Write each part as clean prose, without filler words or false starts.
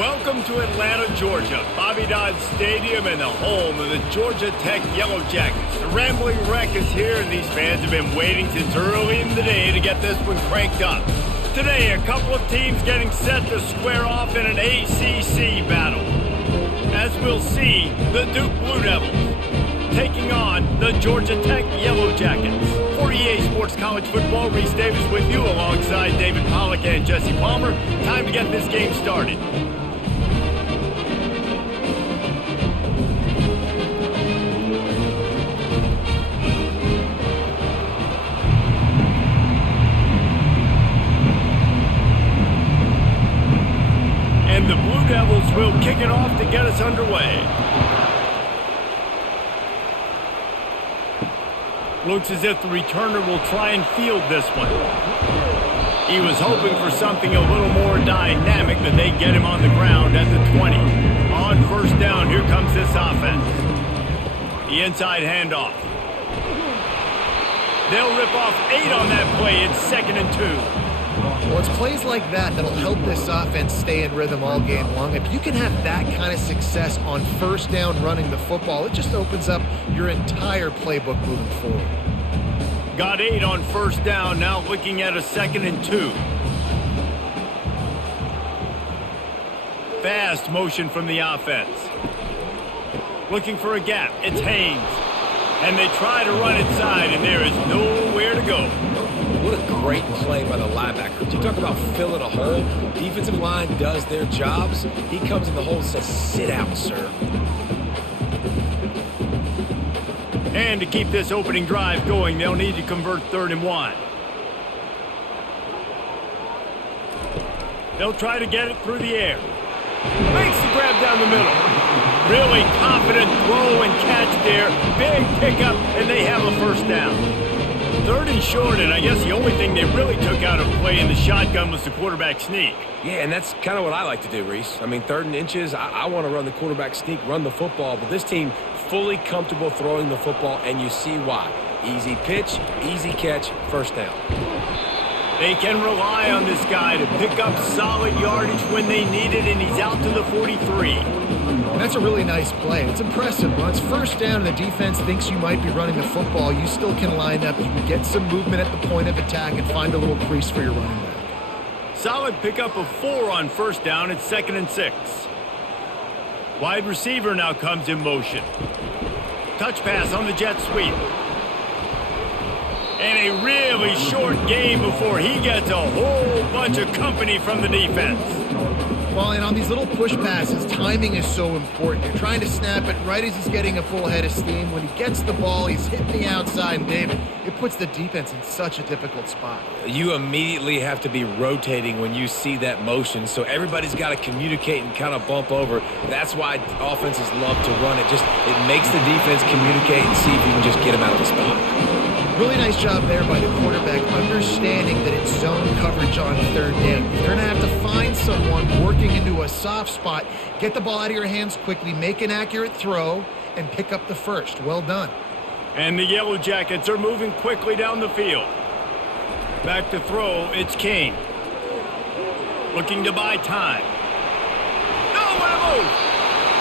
Welcome to Atlanta, Georgia, Bobby Dodd Stadium and the home of the Georgia Tech Yellow Jackets. The Rambling Wreck is here, and these fans have been waiting since early in the day to get this one cranked up. Today, a couple of teams getting set to square off in an ACC battle. As we'll see, the Duke Blue Devils taking on the Georgia Tech Yellow Jackets. For EA Sports College Football, Reese Davis with you alongside David Pollack and Jesse Palmer. Time to get this game started. And the Blue Devils will kick it off to get us underway. Looks as if the returner will try and field this one. He was hoping for something a little more dynamic, that they get him on the ground at the 20. On first down, here comes this offense. The inside handoff. They'll rip off 8 on that play. It's 2nd and 2. Well, it's plays like that that'll help this offense stay in rhythm all game long. If you can have that kind of success on first down running the football, it just opens up your entire playbook moving forward. Got 8 on first down, now looking at a 2nd and 2. Fast motion from the offense. Looking for a gap, it's Haynes. And they try to run inside, and there is nowhere to go. What a great play by the linebacker. You talk about filling a hole. Defensive line does their jobs. He comes in the hole and says, "Sit out, sir." And to keep this opening drive going, they'll need to convert 3rd and 1. They'll try to get it through the air. Makes the grab down the middle. Really confident throw and catch there. Big pickup, and they have a first down. 3rd and short, and I guess the only thing they really took out of play in the shotgun was the quarterback sneak. Yeah, and that's kind of what I like to do, Reese. I mean, 3rd and inches, I want to run the quarterback sneak, run the football, but this team fully comfortable throwing the football, and you see why. Easy pitch, easy catch, first down. They can rely on this guy to pick up solid yardage when they need it, and he's out to the 43. That's a really nice play. It's impressive. When it's first down and the defense thinks you might be running the football, you still can line up. You can get some movement at the point of attack and find a little crease for your running back. Solid pickup of 4 on first down. It's 2nd and 6. Wide receiver now comes in motion. Touch pass on the jet sweep. And a really short game before he gets a whole bunch of company from the defense. Well, and on these little push passes, timing is so important. You're trying to snap it right as he's getting a full head of steam. When he gets the ball, he's hitting the outside, and David, it puts the defense in such a difficult spot. You immediately have to be rotating when you see that motion, so everybody's got to communicate and kind of bump over. That's why offenses love to run it. It makes the defense communicate and see if you can just get him out of the spot. Really nice job there by the quarterback, understanding that it's zone coverage on 3rd down. You're going to have to find someone working into a soft spot, get the ball out of your hands quickly, make an accurate throw, and pick up the first. Well done. And the Yellow Jackets are moving quickly down the field. Back to throw, it's King. Looking to buy time. Oh, what a move!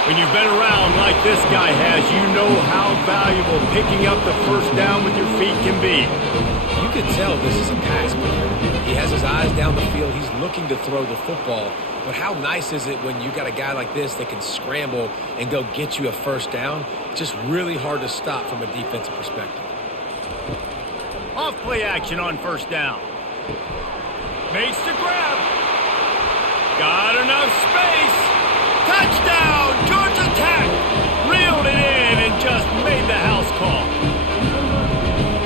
When you've been around like this guy has, you know how valuable picking up the first down with your feet can be. You can tell this is a pass player. He has his eyes down the field. He's looking to throw the football. But how nice is it when you got a guy like this that can scramble and go get you a first down? It's just really hard to stop from a defensive perspective. Off play action on first down. Makes the grab. Got enough space. Touchdown, Georgia Tech! Reeled it in and just made the house call.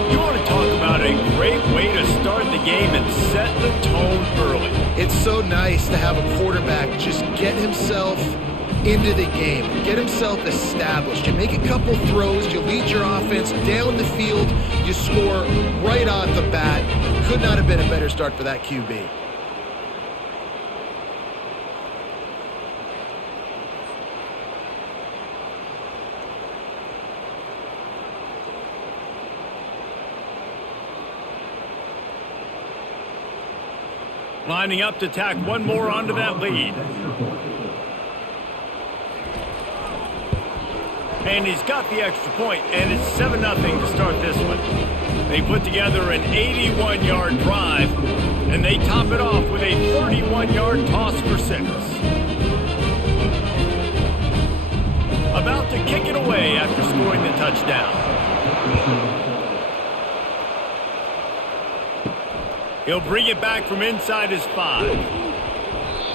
You want to talk about a great way to start the game and set the tone early. It's so nice to have a quarterback just get himself into the game, get himself established. You make a couple throws, you lead your offense down the field, you score right off the bat. Could not have been a better start for that QB. Lining up to tack one more onto that lead. And he's got the extra point, and it's 7-0 to start this one. They put together an 81-yard drive, and they top it off with a 31-yard toss for 6. About to kick it away after scoring the touchdown. He'll bring it back from inside his 5.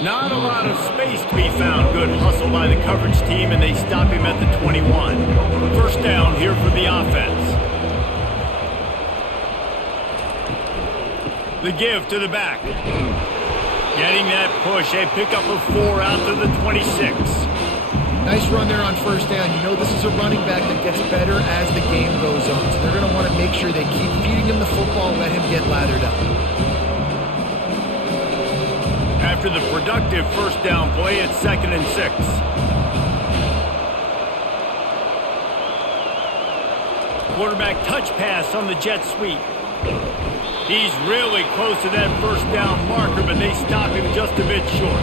Not a lot of space to be found. Good hustle by the coverage team, and they stop him at the 21. First down here for the offense. The give to the back. Getting that push. A pickup of 4 out to the 26. Nice run there on first down. You know this is a running back that gets better as the game goes on. So they're going to want to make sure they keep feeding him the football, let him get lathered up. After the productive first down play, it's 2nd and 6. Quarterback touch pass on the jet sweep. He's really close to that first down marker, but they stop him just a bit short.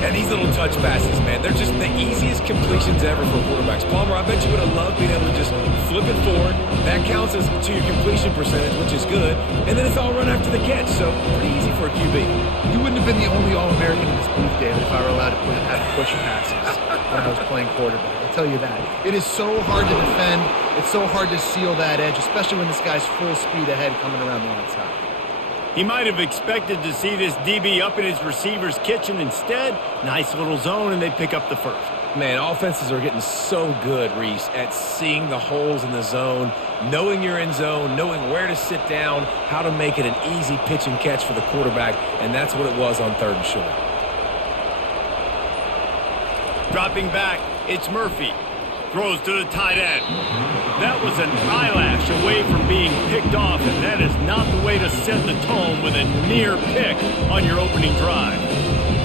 And these little touch passes, man, they're just the easiest completions ever for quarterbacks. Palmer, I bet you would have loved being able to just flip it forward. That counts as to your completion percentage, which is good. And then it's all run after the catch, so pretty easy for a QB. You wouldn't have been the only All-American in this booth, David, if I were allowed to have push passes when I was playing quarterback. I'll tell you that. It is so hard to defend. It's so hard to seal that edge, especially when this guy's full speed ahead coming around the outside. He might have expected to see this DB up in his receiver's kitchen. Instead, nice little zone, and they pick up the first. Man, offenses are getting so good, Reese, at seeing the holes in the zone, knowing you're in zone, knowing where to sit down, how to make it an easy pitch and catch for the quarterback, and that's what it was on 3rd and short. Dropping back, it's Murphy. Throws to the tight end. That was an eyelash away from being picked off, and that is not the way to set the tone with a near pick on your opening drive.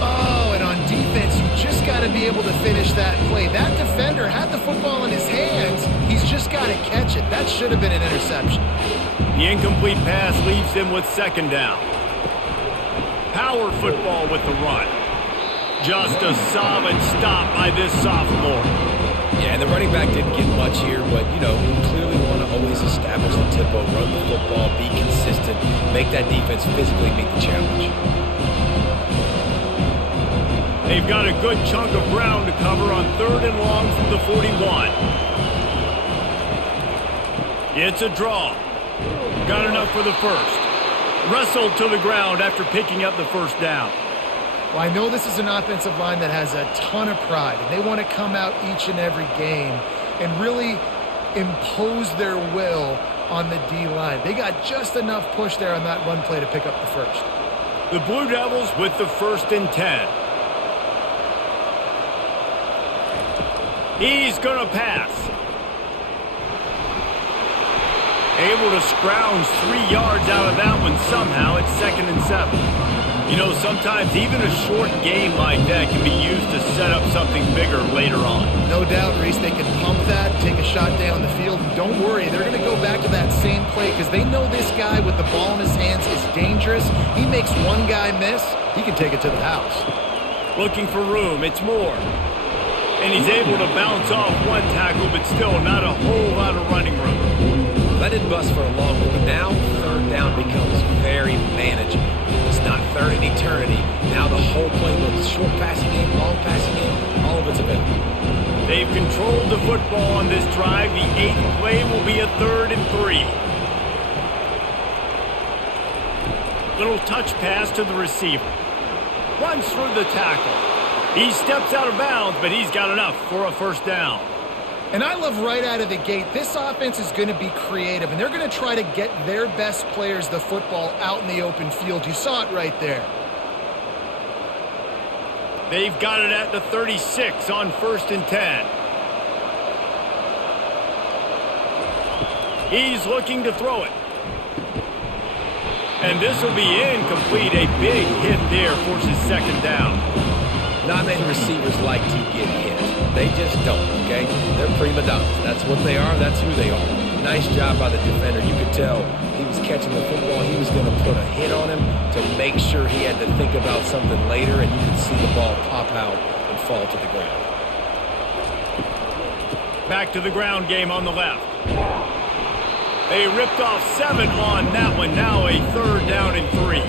Oh, and on defense, you just got to be able to finish that play. That defender had the football in his hands. He's just got to catch it. That should have been an interception. The incomplete pass leaves them with 2nd down. Power football with the run. Just a solid stop by this sophomore. Yeah, and the running back didn't get much here, but, you know, you clearly want to always establish the tempo, run the football, be consistent, make that defense physically meet the challenge. They've got a good chunk of ground to cover on 3rd and long from the 41. It's a draw. Got enough for the first. Wrestled to the ground after picking up the first down. Well, I know this is an offensive line that has a ton of pride, and they want to come out each and every game and really impose their will on the D-line. They got just enough push there on that run play to pick up the first. The Blue Devils with the 1st and 10. He's going to pass. Able to scrounge 3 yards out of that one somehow. It's 2nd and 7. You know, sometimes even a short game like that can be used to set up something bigger later on. No doubt, Reese, they can pump that, take a shot down the field. Don't worry, they're going to go back to that same play because they know this guy with the ball in his hands is dangerous. He makes one guy miss, he can take it to the house. Looking for room, it's Moore. And he's able to bounce off one tackle, but still not a whole lot of running room. That didn't bust for a long one, but now 3rd down becomes very manageable. It's not 3rd and eternity. Now the whole playbook, short passing game, long passing game, all of it's available. They've controlled the football on this drive. The 8th play will be a 3rd and 3. Little touch pass to the receiver. Runs through the tackle. He steps out of bounds, but he's got enough for a first down. And I love right out of the gate, this offense is going to be creative, and they're going to try to get their best players the football out in the open field. You saw it right there. They've got it at the 36 on 1st and 10. He's looking to throw it. And this will be incomplete. A big hit there forces 2nd down. Not many receivers like to get hit. They just don't, okay? They're prima donnas. That's what they are. That's who they are. Nice job by the defender. You could tell he was catching the football. He was going to put a hit on him to make sure he had to think about something later, and you could see the ball pop out and fall to the ground. Back to the ground game on the left. They ripped off 7 on that one. Now a 3rd down and 3.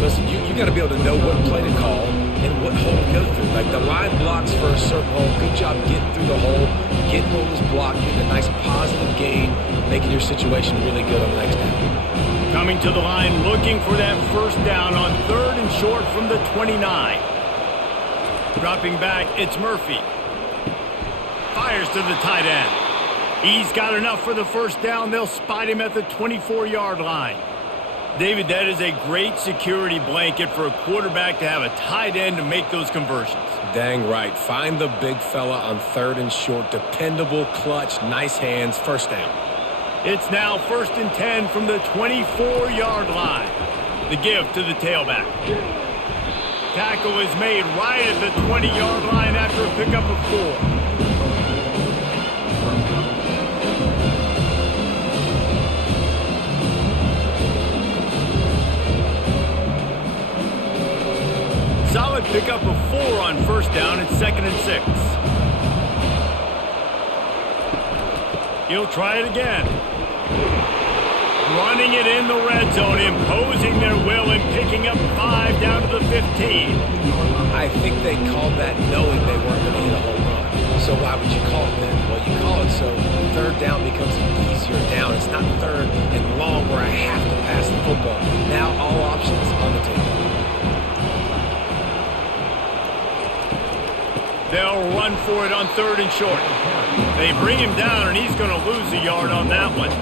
Listen, you got to be able to know what play to call and what hole to go through. Like the line blocks for a certain hole. Good job getting through the hole, getting what was blocked, getting a nice positive gain, making your situation really good on the next down. Coming to the line, looking for that 1st down on 3rd and short from the 29. Dropping back, it's Murphy. Fires to the tight end. He's got enough for the 1st down. They'll spot him at the 24-yard line. David, that is a great security blanket for a quarterback to have a tight end to make those conversions. Dang right. Find the big fella on 3rd and short. Dependable, clutch, nice hands, 1st down. It's now 1st and 10 from the 24-yard line. The give to the tailback. Tackle is made right at the 20-yard line after a pickup of 4. Solid pickup of 4 on 1st down. It's 2nd and 6. He'll try it again. Running it in the red zone, imposing their will and picking up 5 down to the 15. I think they called that knowing they weren't going to hit a home run. So why would you call it then? Well, you call it so 3rd down becomes an easier down. It's not 3rd and long where I have to pass the football. Now all options on the table. They'll run for it on 3rd and short. They bring him down, and he's going to lose a yard on that one.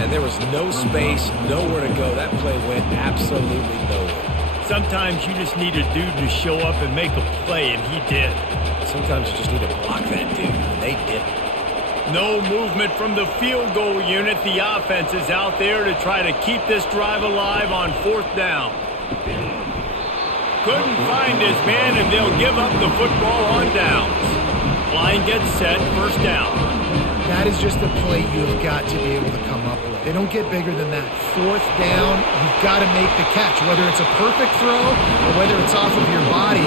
And there was no space, nowhere to go. That play went absolutely nowhere. Sometimes you just need a dude to show up and make a play, and he did. Sometimes you just need to block that dude, and they didn't. No movement from the field goal unit. The offense is out there to try to keep this drive alive on 4th down. Couldn't find his man, and they'll give up the football on downs. Line gets set, 1st down. That is just a play you've got to be able to come up with. They don't get bigger than that. 4th down, you've got to make the catch. Whether it's a perfect throw or whether it's off of your body,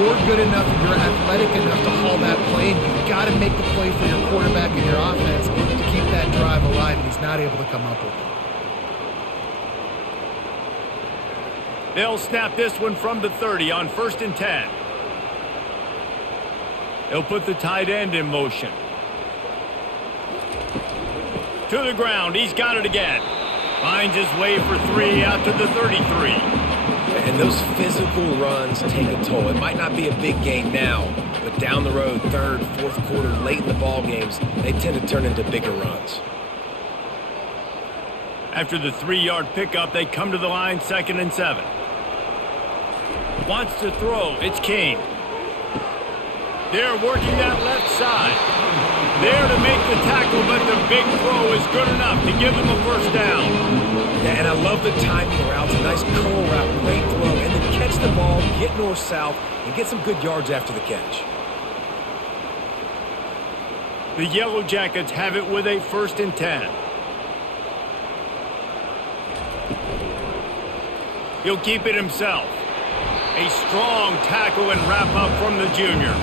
you're good enough and you're athletic enough to haul that play, and you've got to make the play for your quarterback and your offense to keep that drive alive, and he's not able to come up with it. They'll snap this one from the 30 on 1st and 10. They'll put the tight end in motion. To the ground. He's got it again. Finds his way for 3 out to the 33. And those physical runs take a toll. It might not be a big gain now, but down the road, 3rd, 4th quarter, late in the ball games, they tend to turn into bigger runs. After the 3-yard pickup, they come to the line, 2nd and 7. Wants to throw. It's King. They're working that left side. There to make the tackle, but the big throw is good enough to give them a 1st down. Yeah, and I love the timing routes. A nice curl route, great throw, and then catch the ball, get north-south, and get some good yards after the catch. The Yellow Jackets have it with a 1st and 10. He'll keep it himself. A strong tackle and wrap up from the junior.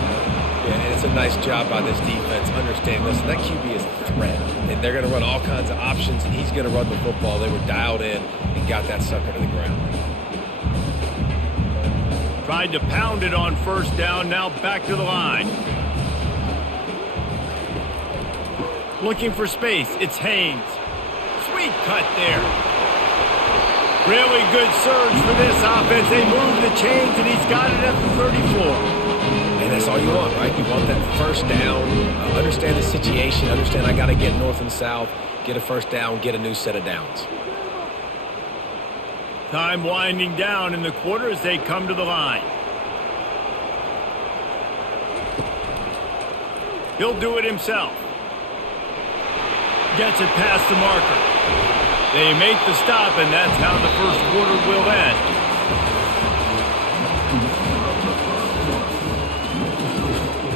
Yeah, and it's a nice job by this defense. Understand, listen, that QB is a threat, and they're going to run all kinds of options, and he's going to run the football. They were dialed in and got that sucker to the ground. Tried to pound it on 1st down, now back to the line. Looking for space, it's Haynes. Sweet cut there. Really good surge for this offense. They move the chains, and he's got it at the 34. And that's all you want, right? You want that 1st down. Understand the situation. Understand I got to get north and south, get a 1st down, get a new set of downs. Time winding down in the quarter as they come to the line. He'll do it himself. Gets it past the marker. They make the stop, and that's how the 1st quarter will end.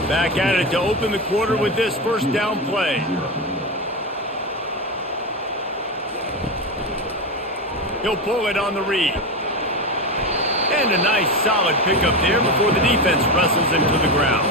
Back at it to open the quarter with this 1st down play. He'll pull it on the read. And a nice solid pickup there before the defense wrestles him to the ground.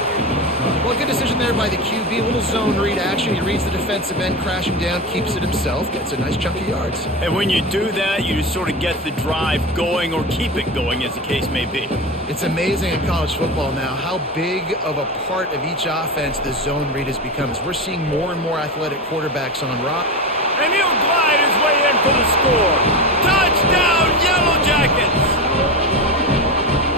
Well, good decision there by the QB. A little zone read action. He reads the defensive end, crashing down, keeps it himself, gets a nice chunk of yards. And when you do that, you just sort of get the drive going or keep it going, as the case may be. It's amazing in college football now how big of a part of each offense the zone read has become. As we're seeing more and more athletic quarterbacks on rock. And he'll glide his way in for the score. Touchdown, Yellow Jackets!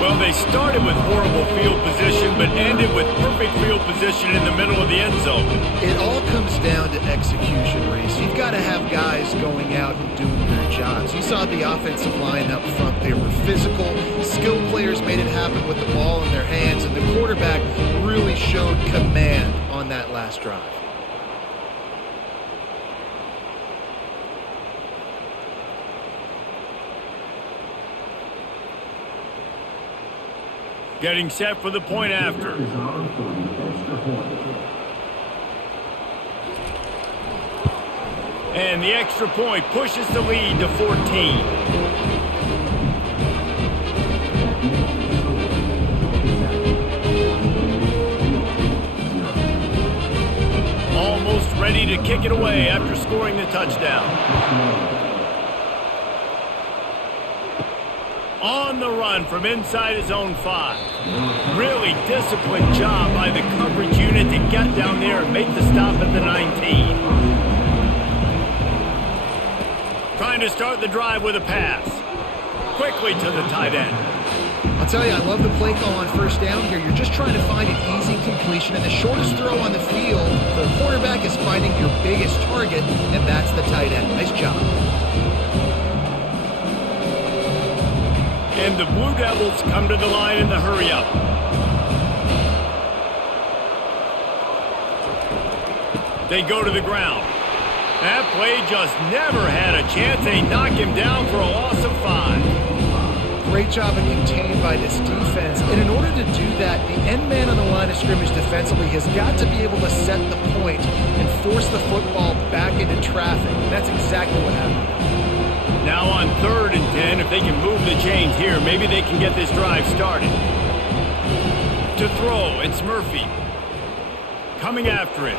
Well, they started with horrible field position, but ended with perfect field position in the middle of the end zone. It all comes down to execution, Reese. You've got to have guys going out and doing their jobs. You saw the offensive line up front. They were physical. Skilled players made it happen with the ball in their hands, and the quarterback really showed command on that last drive. Getting set for the point after. And the extra point pushes the lead to 14. Almost ready to kick it away after scoring the touchdown. On the run from inside his own 5. Really disciplined job by the coverage unit to get down there and make the stop at the 19. Trying to start the drive with a pass. Quickly to the tight end. I'll tell you, I love the play call on first down here. You're just trying to find an easy completion, and the shortest throw on the field, the quarterback is finding your biggest target, and that's the tight end. Nice job. And the Blue Devils come to the line in the hurry-up. They go to the ground. That play just never had a chance. They knock him down for a loss of 5. Great job of contained by this defense. And in order to do that, the end man on the line of scrimmage defensively has got to be able to set the point and force the football back into traffic. That's exactly what happened. Now on 3rd and 10, if they can move the chains here, maybe they can get this drive started. To throw, it's Murphy. Coming after it.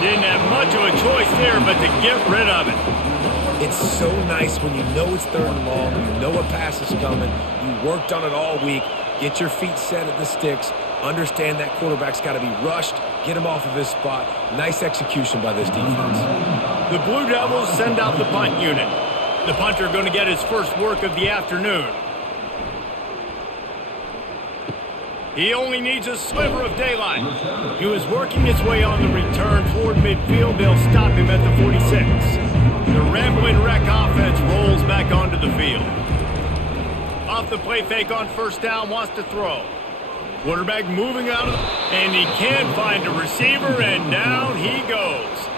Didn't have much of a choice there, but to get rid of it. It's so nice when you know it's 3rd and long, you know a pass is coming, you worked on it all week, get your feet set at the sticks, understand that quarterback's got to be rushed, get him off of his spot. Nice execution by this defense. The Blue Devils send out the punt unit. The punter going to get his first work of the afternoon. He only needs a sliver of daylight. He was working his way on the return toward midfield. They'll stop him at the 46. The Rambling Wreck offense rolls back onto the field. Off the play fake on first down, wants to throw. Quarterback moving out of the... And he can't find a receiver, and down he goes.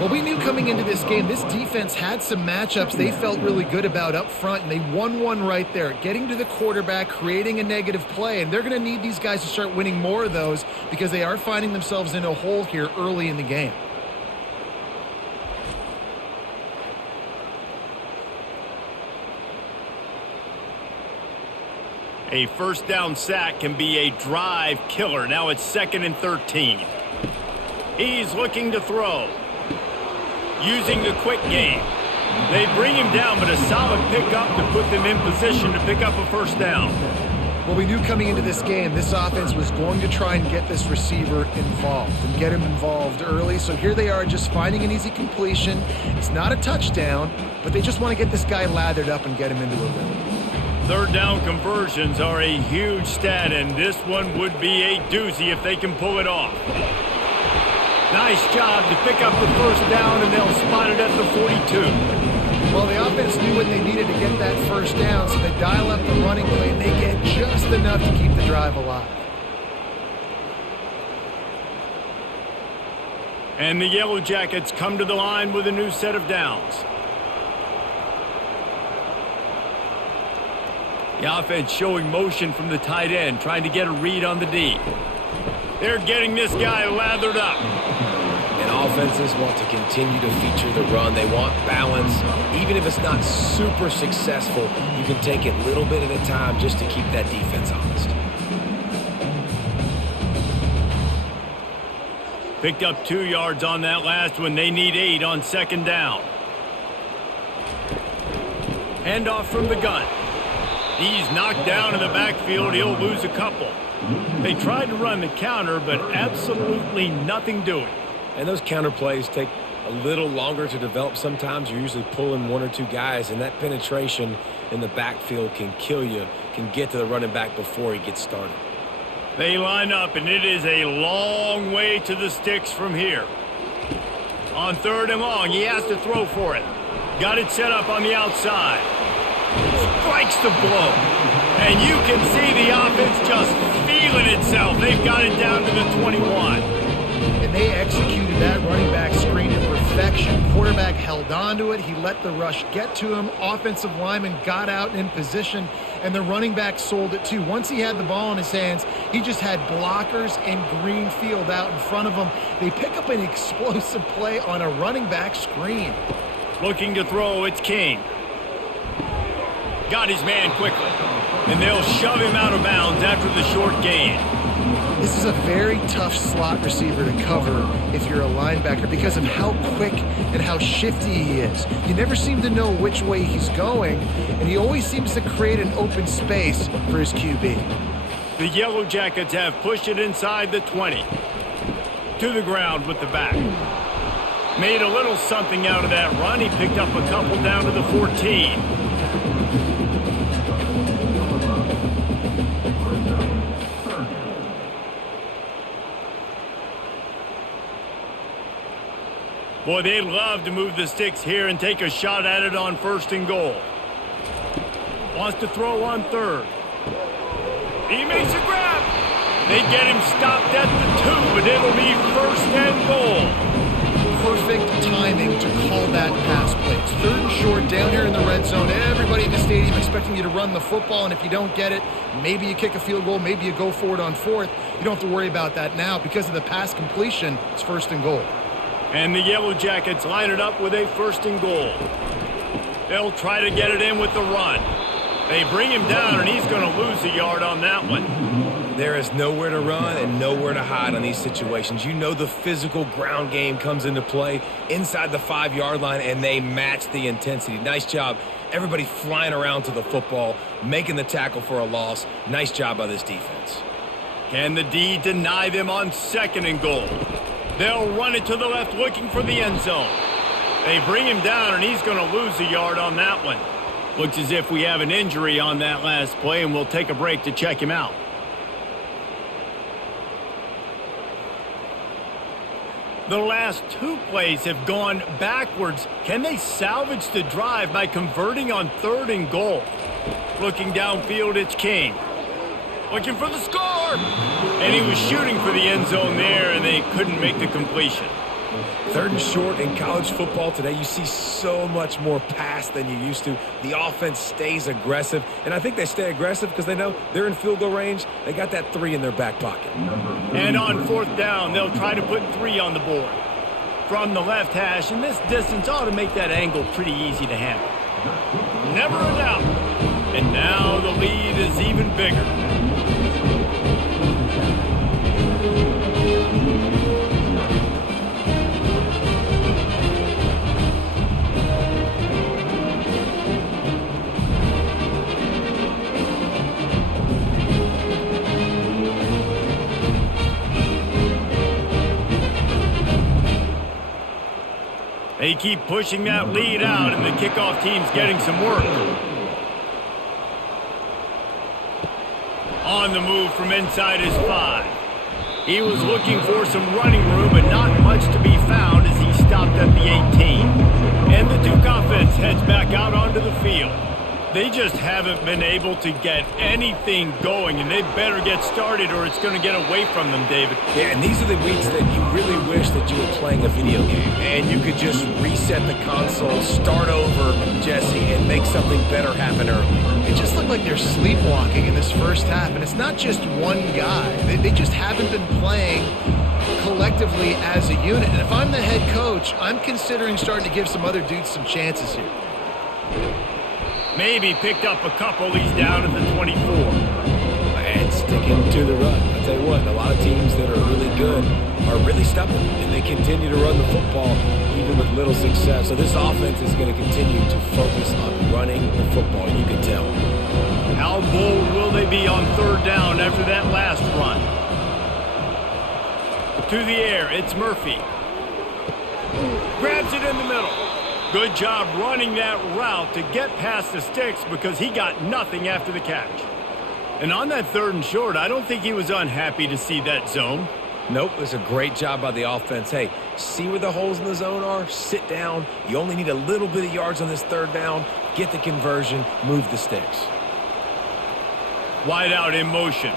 Well, we knew coming into this game, this defense had some matchups they felt really good about up front, and they won one right there, getting to the quarterback, creating a negative play, and they're going to need these guys to start winning more of those because they are finding themselves in a hole here early in the game. A first down sack can be a drive killer. Now it's 2nd and 13. He's looking to throw. Using the quick game. They bring him down, but a solid pickup to put them in position to pick up a first down. Well, we knew coming into this game, this offense was going to try and get this receiver involved and get him involved early. So here they are just finding an easy completion. It's not a touchdown, but they just want to get this guy lathered up and get him into a rhythm. 3rd down conversions are a huge stat, and this one would be a doozy if they can pull it off. Nice job to pick up the first down, and they'll spot it at the 42. Well, the offense knew what they needed to get that first down, so they dial up the running play, and they get just enough to keep the drive alive. And the Yellow Jackets come to the line with a new set of downs. The offense showing motion from the tight end, trying to get a read on the D. They're getting this guy lathered up. And offenses want to continue to feature the run. They want balance. Even if it's not super successful, you can take it little bit at a time just to keep that defense honest. Picked up 2 yards on that last one. They need 8 on second down. Handoff from the gun. He's knocked down in the backfield. He'll lose a couple. They tried to run the counter, but absolutely nothing doing. And those counter plays take a little longer to develop sometimes. You're usually pulling 1 or 2 guys, and that penetration in the backfield can kill you, can get to the running back before he gets started. They line up, and it is a long way to the sticks from here. On 3rd and long, he has to throw for it. Got it set up on the outside. Strikes the blow. And you can see the offense just feeling itself. They've got it down to the 21. And they executed that running back screen to perfection. Quarterback held on to it. He let the rush get to him. Offensive lineman got out in position, and the running back sold it too. Once he had the ball in his hands, he just had blockers and green field out in front of him. They pick up an explosive play on a running back screen. Looking to throw, it's King. Got his man quickly, and they'll shove him out of bounds after the short gain. This is a very tough slot receiver to cover if you're a linebacker because of how quick and how shifty he is. You never seem to know which way he's going, and he always seems to create an open space for his QB. The Yellow Jackets have pushed it inside the 20. To the ground with the back. Made a little something out of that run. He picked up a couple down to the 14. Boy, they'd love to move the sticks here and take a shot at it on 1st and goal. Wants to throw on 3rd. He makes a grab. They get him stopped at the 2, but it'll be 1st and goal. Perfect timing to call that pass play. It's 3rd and short down here in the red zone. Everybody in the stadium expecting you to run the football, and if you don't get it, maybe you kick a field goal, maybe you go for it on 4th. You don't have to worry about that now. Because of the pass completion, it's 1st and goal. And the Yellow Jackets line it up with a 1st and goal. They'll try to get it in with the run. They bring him down, and he's going to lose a yard on that one. There is nowhere to run and nowhere to hide on these situations. You know the physical ground game comes into play inside the 5-yard line, and they match the intensity. Nice job. Everybody flying around to the football, making the tackle for a loss. Nice job by this defense. Can the D deny them on 2nd and goal? They'll run it to the left looking for the end zone. They bring him down, and he's going to lose a yard on that one. Looks as if we have an injury on that last play, and we'll take a break to check him out. The last 2 plays have gone backwards. Can they salvage the drive by converting on 3rd and goal? Looking downfield, it's King. Looking for the score! And he was shooting for the end zone there, and they couldn't make the completion. 3rd and short in college football today, you see so much more pass than you used to. The offense stays aggressive, and I think they stay aggressive because they know they're in field goal range. They got that 3 in their back pocket. And on 4th down, they'll try to put 3 on the board. From the left hash, and this distance ought to make that angle pretty easy to handle. Never a doubt. And now the lead is even bigger. They keep pushing that lead out, and the kickoff team's getting some work. On the move from inside his 5. He was looking for some running room, but not much to be found as he stopped at the 18. And the Duke offense heads back out onto the field. They just haven't been able to get anything going, and they better get started or it's going to get away from them, David. Yeah, and these are the weeks that you really wish that you were playing a video game and you could just reset the console, start over, Jesse, and make something better happen early. It just looked like they're sleepwalking in this first half, and it's not just one guy. They just haven't been playing collectively as a unit. And if I'm the head coach, I'm considering starting to give some other dudes some chances here. Maybe picked up a couple. He's down at the 24. And sticking into the run. I'll tell you what, a lot of teams that are really good are really stubborn, and they continue to run the football even with little success. So this offense is going to continue to focus on running the football. You can tell. How bold will they be on third down after that last run? To the air, it's Murphy. Grabs it in the middle. Good job running that route to get past the sticks because he got nothing after the catch. And on that third and short, I don't think he was unhappy to see that zone. Nope, it was a great job by the offense. Hey, see where the holes in the zone are? Sit down. You only need a little bit of yards on this third down. Get the conversion. Move the sticks. Wide out in motion.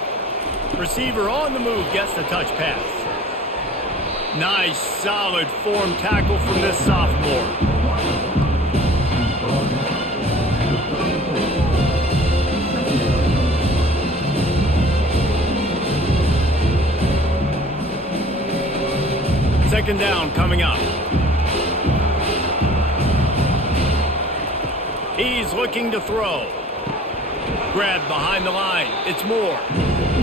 Receiver on the move gets the touch pass. Nice, solid form tackle from this sophomore. Second down coming up. He's looking to throw. Grabbed behind the line. It's Moore.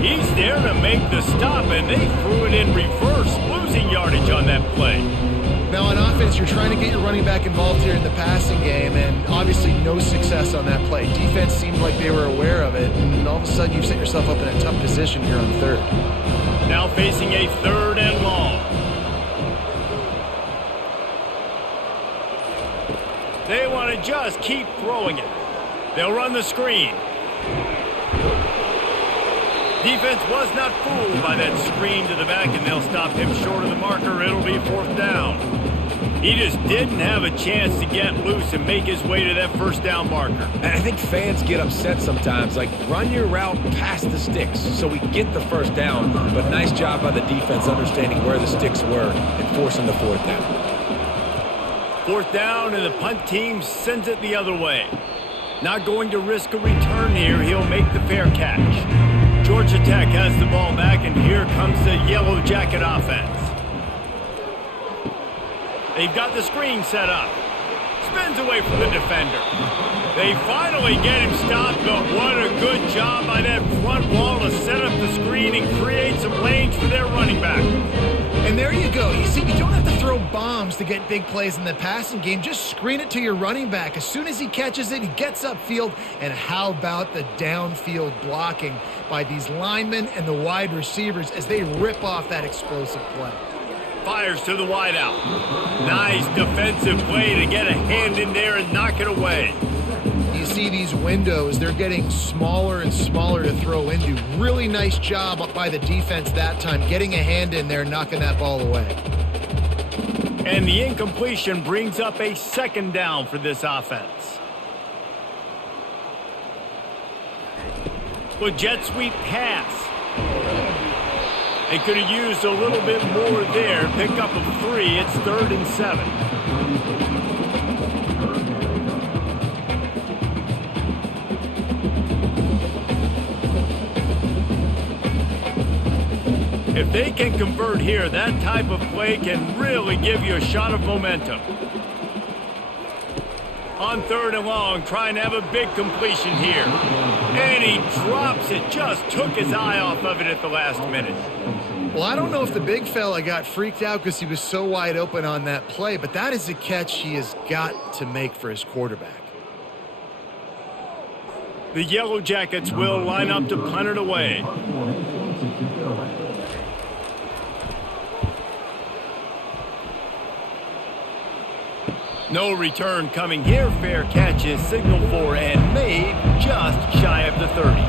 He's there to make the stop, and they threw it in reverse, losing yardage on that play. Now on offense, you're trying to get your running back involved here in the passing game, and obviously no success on that play. Defense seemed like they were aware of it, and all of a sudden you've set yourself up in a tough position here on third. Now facing a third and long. They want to just keep throwing it. They'll run the screen. Defense was not fooled by that screen to the back, and they'll stop him short of the marker. It'll be fourth down. He just didn't have a chance to get loose and make his way to that first down marker. And I think fans get upset sometimes. Like, run your route past the sticks so we get the first down. But nice job by the defense understanding where the sticks were and forcing the fourth down. Fourth down, and the punt team sends it the other way. Not going to risk a return here. He'll make the fair catch. Georgia Tech has the ball back, and here comes the Yellow Jacket offense. They've got the screen set up. Spins away from the defender. They finally get him stopped, but what a good job by that front wall to set up the screen and create some lanes for their running back. And there you go. You see, you don't have to throw bombs to get big plays in the passing game. Just screen it to your running back. As soon as he catches it, he gets upfield. And how about the downfield blocking by these linemen and the wide receivers as they rip off that explosive play? Fires to the wideout. Nice defensive play to get a hand in there and knock it away. You see these windows, they're getting smaller and smaller to throw into. Really nice job by the defense that time, getting a hand in there, knocking that ball away. And the incompletion brings up a second down for this offense. Well, jet sweep pass. They could have used a little bit more there. Pick up of 3. It's 3rd and 7. If they can convert here, that type of play can really give you a shot of momentum. On 3rd and long, trying to have a big completion here. And he drops it. Just took his eye off of it at the last minute. Well, I don't know if the big fella got freaked out because he was so wide open on that play, but that is a catch he has got to make for his quarterback. The Yellow Jackets will line up to punt it away. No return coming here. Fair catch is signaled for and made just shy of the 30.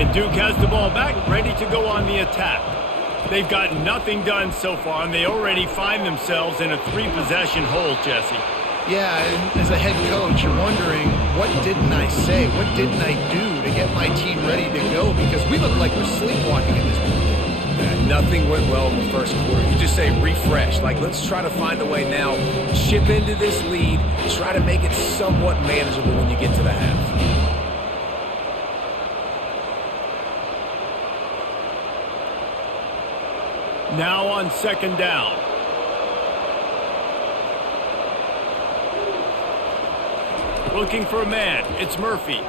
And Duke has the ball back, ready to go on the attack. They've got nothing done so far, and they already find themselves in a 3-possession hole, Jesse. Yeah, and as a head coach, you're wondering, what didn't I say? What didn't I do to get my team ready to go? Because we look like we're sleepwalking at this point. Nothing went well in the first quarter. You just say refresh. Like, let's try to find a way now. Chip into this lead. Try to make it somewhat manageable when you get to the half. Now on 2nd down. Looking for a man. It's Murphy.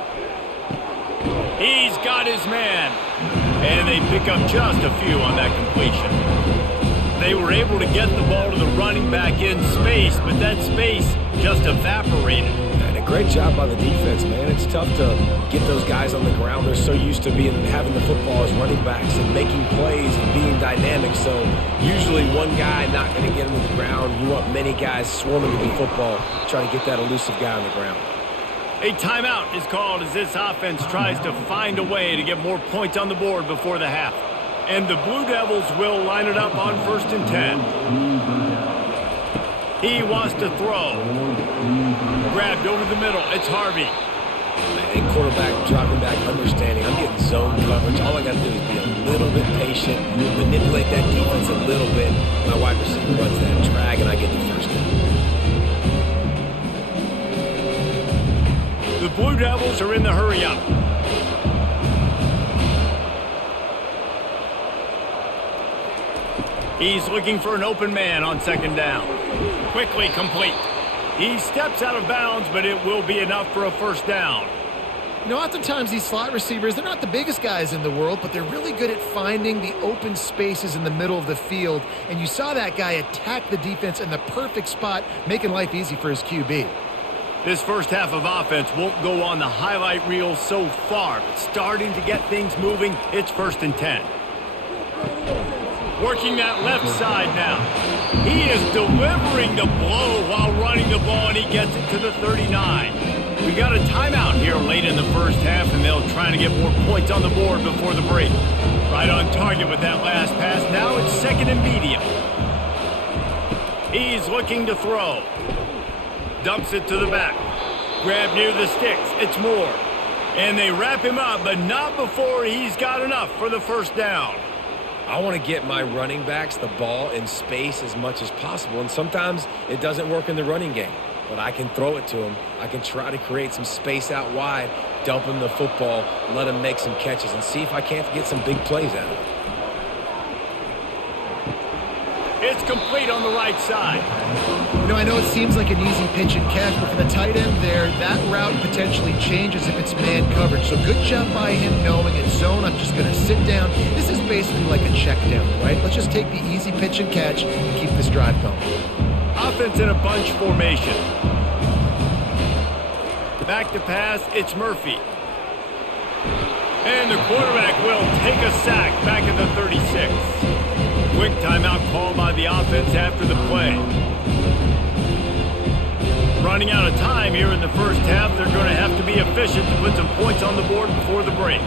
He's got his man. And they pick up just a few on that completion. They were able to get the ball to the running back in space, but that space just evaporated. And a great job by the defense, man. It's tough to get those guys on the ground. They're so used to having the football as running backs and making plays and being dynamic. So usually one guy not going to get him to the ground. You want many guys swarming to the football, trying to get that elusive guy on the ground. A timeout is called as this offense tries to find a way to get more points on the board before the half. And the Blue Devils will line it up on 1st and 10. He wants to throw. Grabbed over the middle. It's Harvey. And quarterback dropping back, understanding. I'm getting zone coverage. All I got to do is be a little bit patient, manipulate that defense a little bit. My wide receiver runs that drag, and I get the first down. The Blue Devils are in the hurry-up. He's looking for an open man on 2nd down. Quickly complete. He steps out of bounds, but it will be enough for a 1st down. You know, oftentimes these slot receivers, they're not the biggest guys in the world, but they're really good at finding the open spaces in the middle of the field. And you saw that guy attack the defense in the perfect spot, making life easy for his QB. This first half of offense won't go on the highlight reel so far, but starting to get things moving, it's 1st and 10. Working that left side now. He is delivering the blow while running the ball, and he gets it to the 39. We got a timeout here late in the first half, and they'll try to get more points on the board before the break. Right on target with that last pass. Now it's 2nd and medium. He's looking to throw. Dumps it to the back. Grab near the sticks. It's Moore. And they wrap him up, but not before he's got enough for the 1st down. I want to get my running backs the ball in space as much as possible, and sometimes it doesn't work in the running game, but I can throw it to them. I can try to create some space out wide, dump him the football, let him make some catches, and see if I can't get some big plays out of it. It's complete on the right side. You know, I know it seems like an easy pitch and catch, but for the tight end there, that route potentially changes if it's man coverage. So good job by him knowing it's zone. I'm just going to sit down. This is basically like a check down, right? Let's just take the easy pitch and catch and keep this drive going. Offense in a bunch formation. Back to pass, it's Murphy. And the quarterback will take a sack back at the 36. Quick timeout called by the offense after the play. Running out of time here in the first half, they're going to have to be efficient to put some points on the board before the break.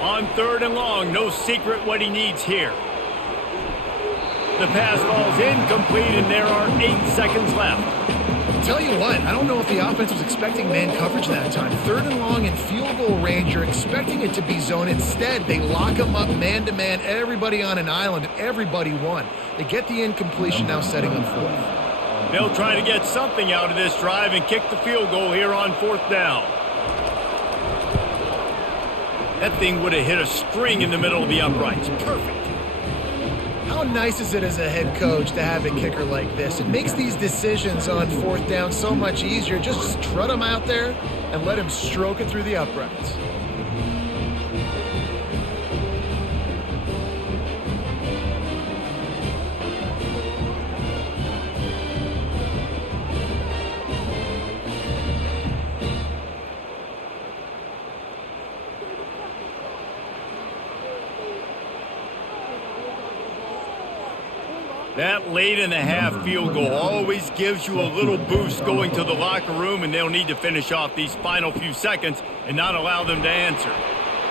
On 3rd and long, no secret what he needs here. The pass falls incomplete, and there are 8 seconds left. Tell you what, I don't know if the offense was expecting man coverage that time. 3rd and long and field goal range, you're expecting it to be zone. Instead, they lock them up man-to-man, everybody on an island, and everybody won. They get the incompletion, now setting up 4th. They'll try to get something out of this drive and kick the field goal here on 4th down. That thing would have hit a string in the middle of the uprights. Perfect. How nice is it as a head coach to have a kicker like this? It makes these decisions on 4th down so much easier. Just strut him out there and let him stroke it through the uprights. That late in the half field goal always gives you a little boost going to the locker room, and they'll need to finish off these final few seconds and not allow them to answer.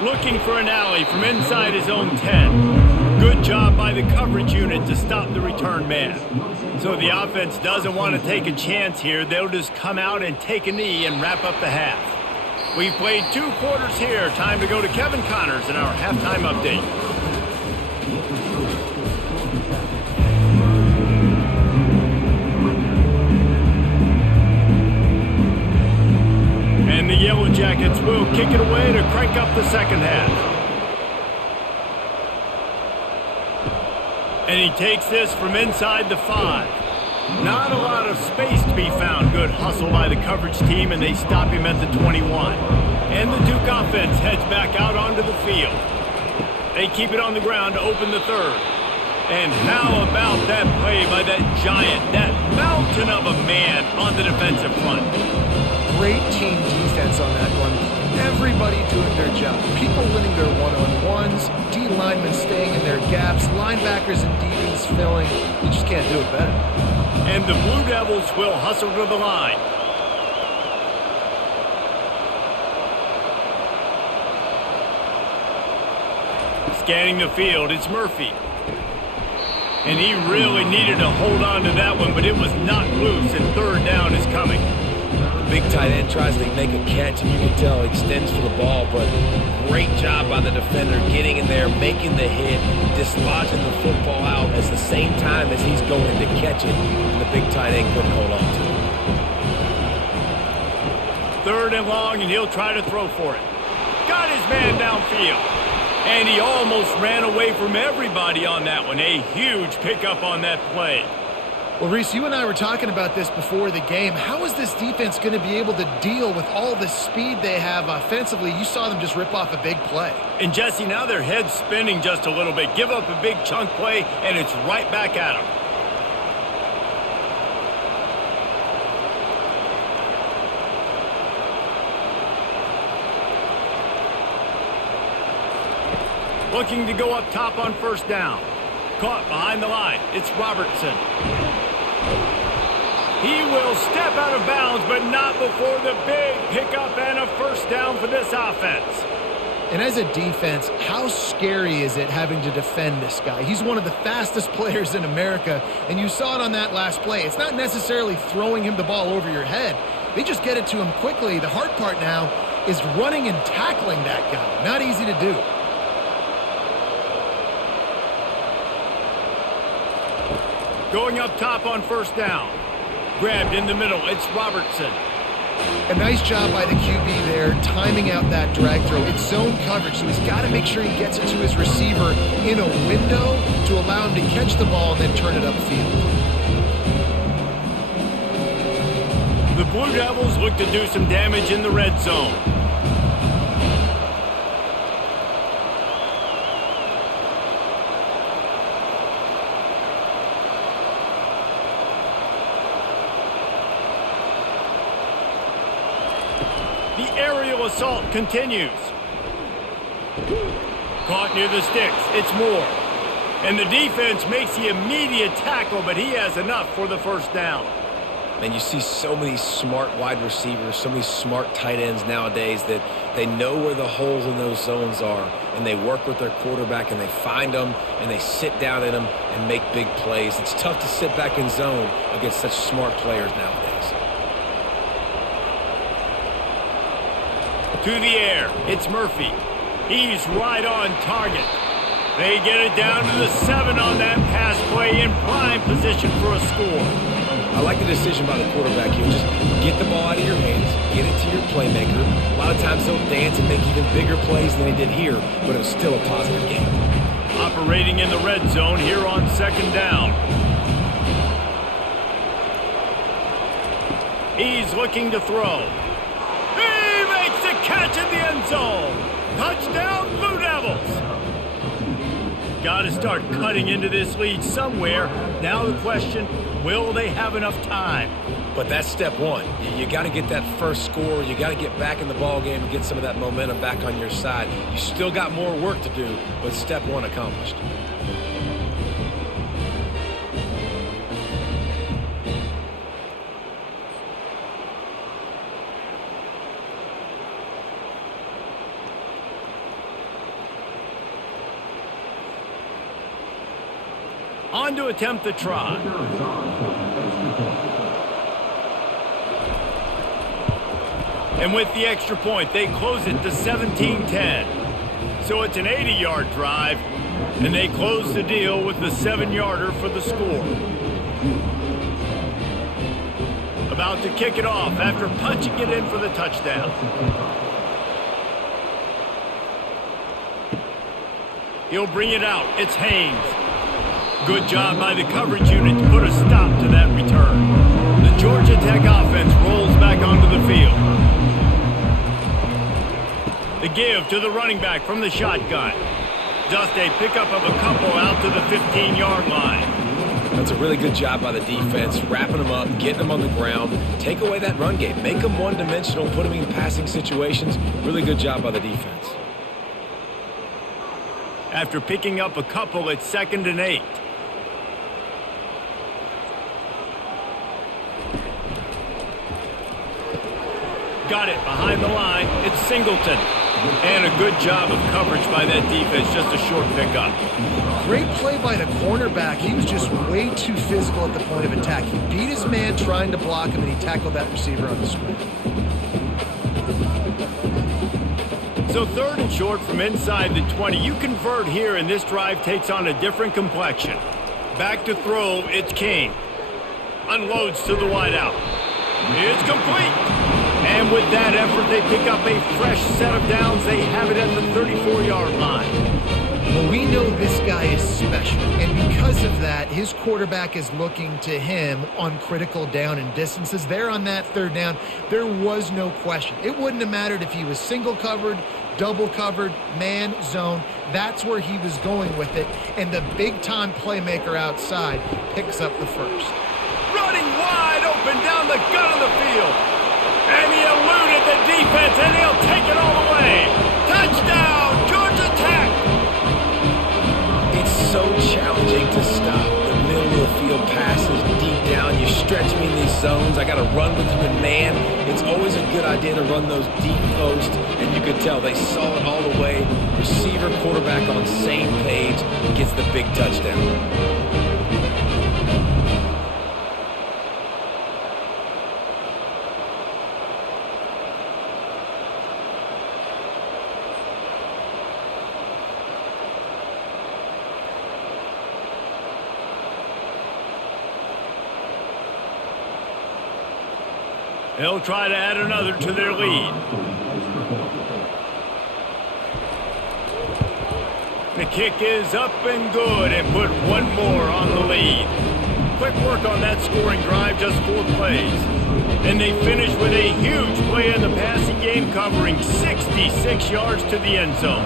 Looking for an alley from inside his own 10. Good job by the coverage unit to stop the return man. So the offense doesn't want to take a chance here. They'll just come out and take a knee and wrap up the half. We've played 2 quarters here. Time to go to Kevin Connors in our halftime update. And the Yellow Jackets will kick it away to crank up the second half. And he takes this from inside the 5. Not a lot of space to be found. Good hustle by the coverage team, and they stop him at the 21. And the Duke offense heads back out onto the field. They keep it on the ground to open the third. And how about that play by that giant, that mountain of a man on the defensive front? Great team defense on that one. Everybody doing their job. People winning their one-on-ones, D linemen staying in their gaps, linebackers and DBs filling. You just can't do it better. And the Blue Devils will hustle to the line. Scanning the field, it's Murphy. And he really needed to hold on to that one, but it was not loose, and third down is coming. The big tight end tries to make a catch, and you can tell he extends for the ball, but great job by the defender getting in there, making the hit, dislodging the football out at the same time as he's going to catch it, and the big tight end couldn't hold on to it. Third and long, and he'll try to throw for it. Got his man downfield. And he almost ran away from everybody on that one. A huge pickup on that play. Well, Reese, you and I were talking about this before the game. How is this defense going to be able to deal with all the speed they have offensively? You saw them just rip off a big play. And, Jesse, now their head's spinning just a little bit. Give up a big chunk play, and it's right back at them. Looking to go up top on first down. Caught behind the line. It's Robertson. He will step out of bounds, but not before the big pickup and a first down for this offense. And as a defense, how scary is it having to defend this guy? He's one of the fastest players in America, and you saw it on that last play. It's not necessarily throwing him the ball over your head. They just get it to him quickly. The hard part now is running and tackling that guy. Not easy to do. Going up top on first down. Grabbed in the middle. It's Robertson. A nice job by the QB there, timing out that drag throw. It's zone coverage, so he's got to make sure he gets it to his receiver in a window to allow him to catch the ball and then turn it upfield. The Blue Devils look to do some damage in the red zone. The aerial assault continues. Caught near the sticks. It's Moore. And the defense makes the immediate tackle, but he has enough for the first down. And you see so many smart wide receivers, so many smart tight ends nowadays that they know where the holes in those zones are, and they work with their quarterback, and they find them, and they sit down in them and make big plays. It's tough to sit back in zone against such smart players nowadays. To the air, it's Murphy. He's right on target. They get it down to the 7 on that pass play in prime position for a score. I like the decision by the quarterback here. Just get the ball out of your hands, get it to your playmaker. A lot of times they'll dance and make even bigger plays than they did here, but it was still a positive game. Operating in the red zone here on second down. He's looking to throw. Catch in the end zone. Touchdown, Blue Devils. Got to start cutting into this lead somewhere. Now the question, will they have enough time? But that's step one. You got to get that first score. You got to get back in the ball game and get some of that momentum back on your side. You still got more work to do, but step one accomplished. On to attempt the try. And with the extra point, they close it to 17-10. So it's an 80-yard drive, and they close the deal with the 7-yarder for the score. About to kick it off after punching it in for the touchdown. He'll bring it out. It's Haynes. Good job by the coverage unit to put a stop to that return. The Georgia Tech offense rolls back onto the field. The give to the running back from the shotgun. Just a pickup of a couple out to the 15-yard line. That's a really good job by the defense, wrapping them up, getting them on the ground. Take away that run game. Make them one-dimensional, put them in passing situations. Really good job by the defense. After picking up a couple, it's 2nd and 8. Got it behind the line. It's Singleton. And a good job of coverage by that defense. Just a short pickup. Great play by the cornerback. He was just way too physical at the point of attack. He beat his man trying to block him, and he tackled that receiver on the screen. So 3rd and short from inside the 20. You convert here, and this drive takes on a different complexion. Back to throw, it's King. Unloads to the wideout. It's complete. And with that effort, they pick up a fresh set of downs. They have it at the 34-yard line. Well, we know this guy is special, and because of that, his quarterback is looking to him on critical down and distances. There on that 3rd down, there was no question. It wouldn't have mattered if he was single covered, double covered, man, zone. That's where he was going with it, and the big-time playmaker outside picks up the first. Running wide open down the gut of the field. And he eluded the defense, and he'll take it all the way. Touchdown, Georgia Tech! It's so challenging to stop the middle of the field passes deep down. You stretch me in these zones. I got to run with them in man. It's always a good idea to run those deep posts, and you could tell they saw it all the way. Receiver, quarterback on same page, gets the big touchdown. They'll try to add another to their lead. The kick is up and good, and put one more on the lead. Quick work on that scoring drive, just 4 plays. And they finish with a huge play in the passing game, covering 66 yards to the end zone.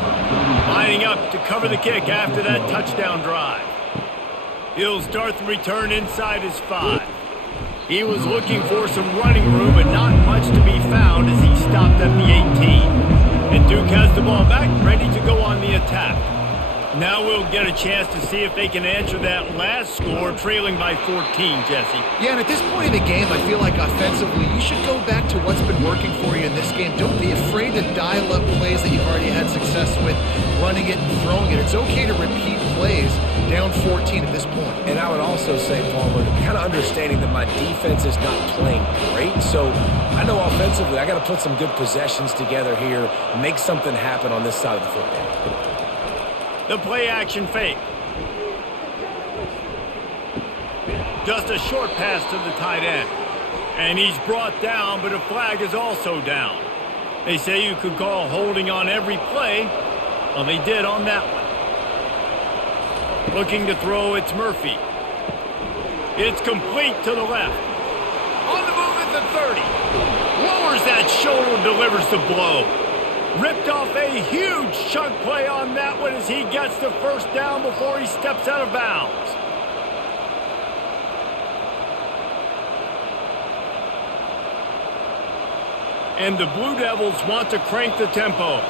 Lining up to cover the kick after that touchdown drive. He'll start the return inside his 5. He was looking for some running room, but not much to be found as he stopped at the 18. And Duke has the ball back, ready to go on the attack. Now we'll get a chance to see if they can answer that last score, trailing by 14, Jesse. Yeah, and at this point in the game, I feel like offensively, you should go back to what's been working for you in this game. Don't be afraid to dial up plays that you've already had success with, running it and throwing it. It's okay to repeat plays down 14 at this point. And I would also say, Palmer, kind of understanding that my defense is not playing great. So I know offensively I got to put some good possessions together here, make something happen on this side of the football. The play-action fake. Just a short pass to the tight end. And he's brought down, but a flag is also down. They say you could call holding on every play. Well, they did on that one. Looking to throw, it's Murphy. It's complete to the left. On the move at the 30. Lowers that shoulder, delivers the blow. Ripped off a huge chunk play on that one as he gets the first down before he steps out of bounds. And the Blue Devils want to crank the tempo.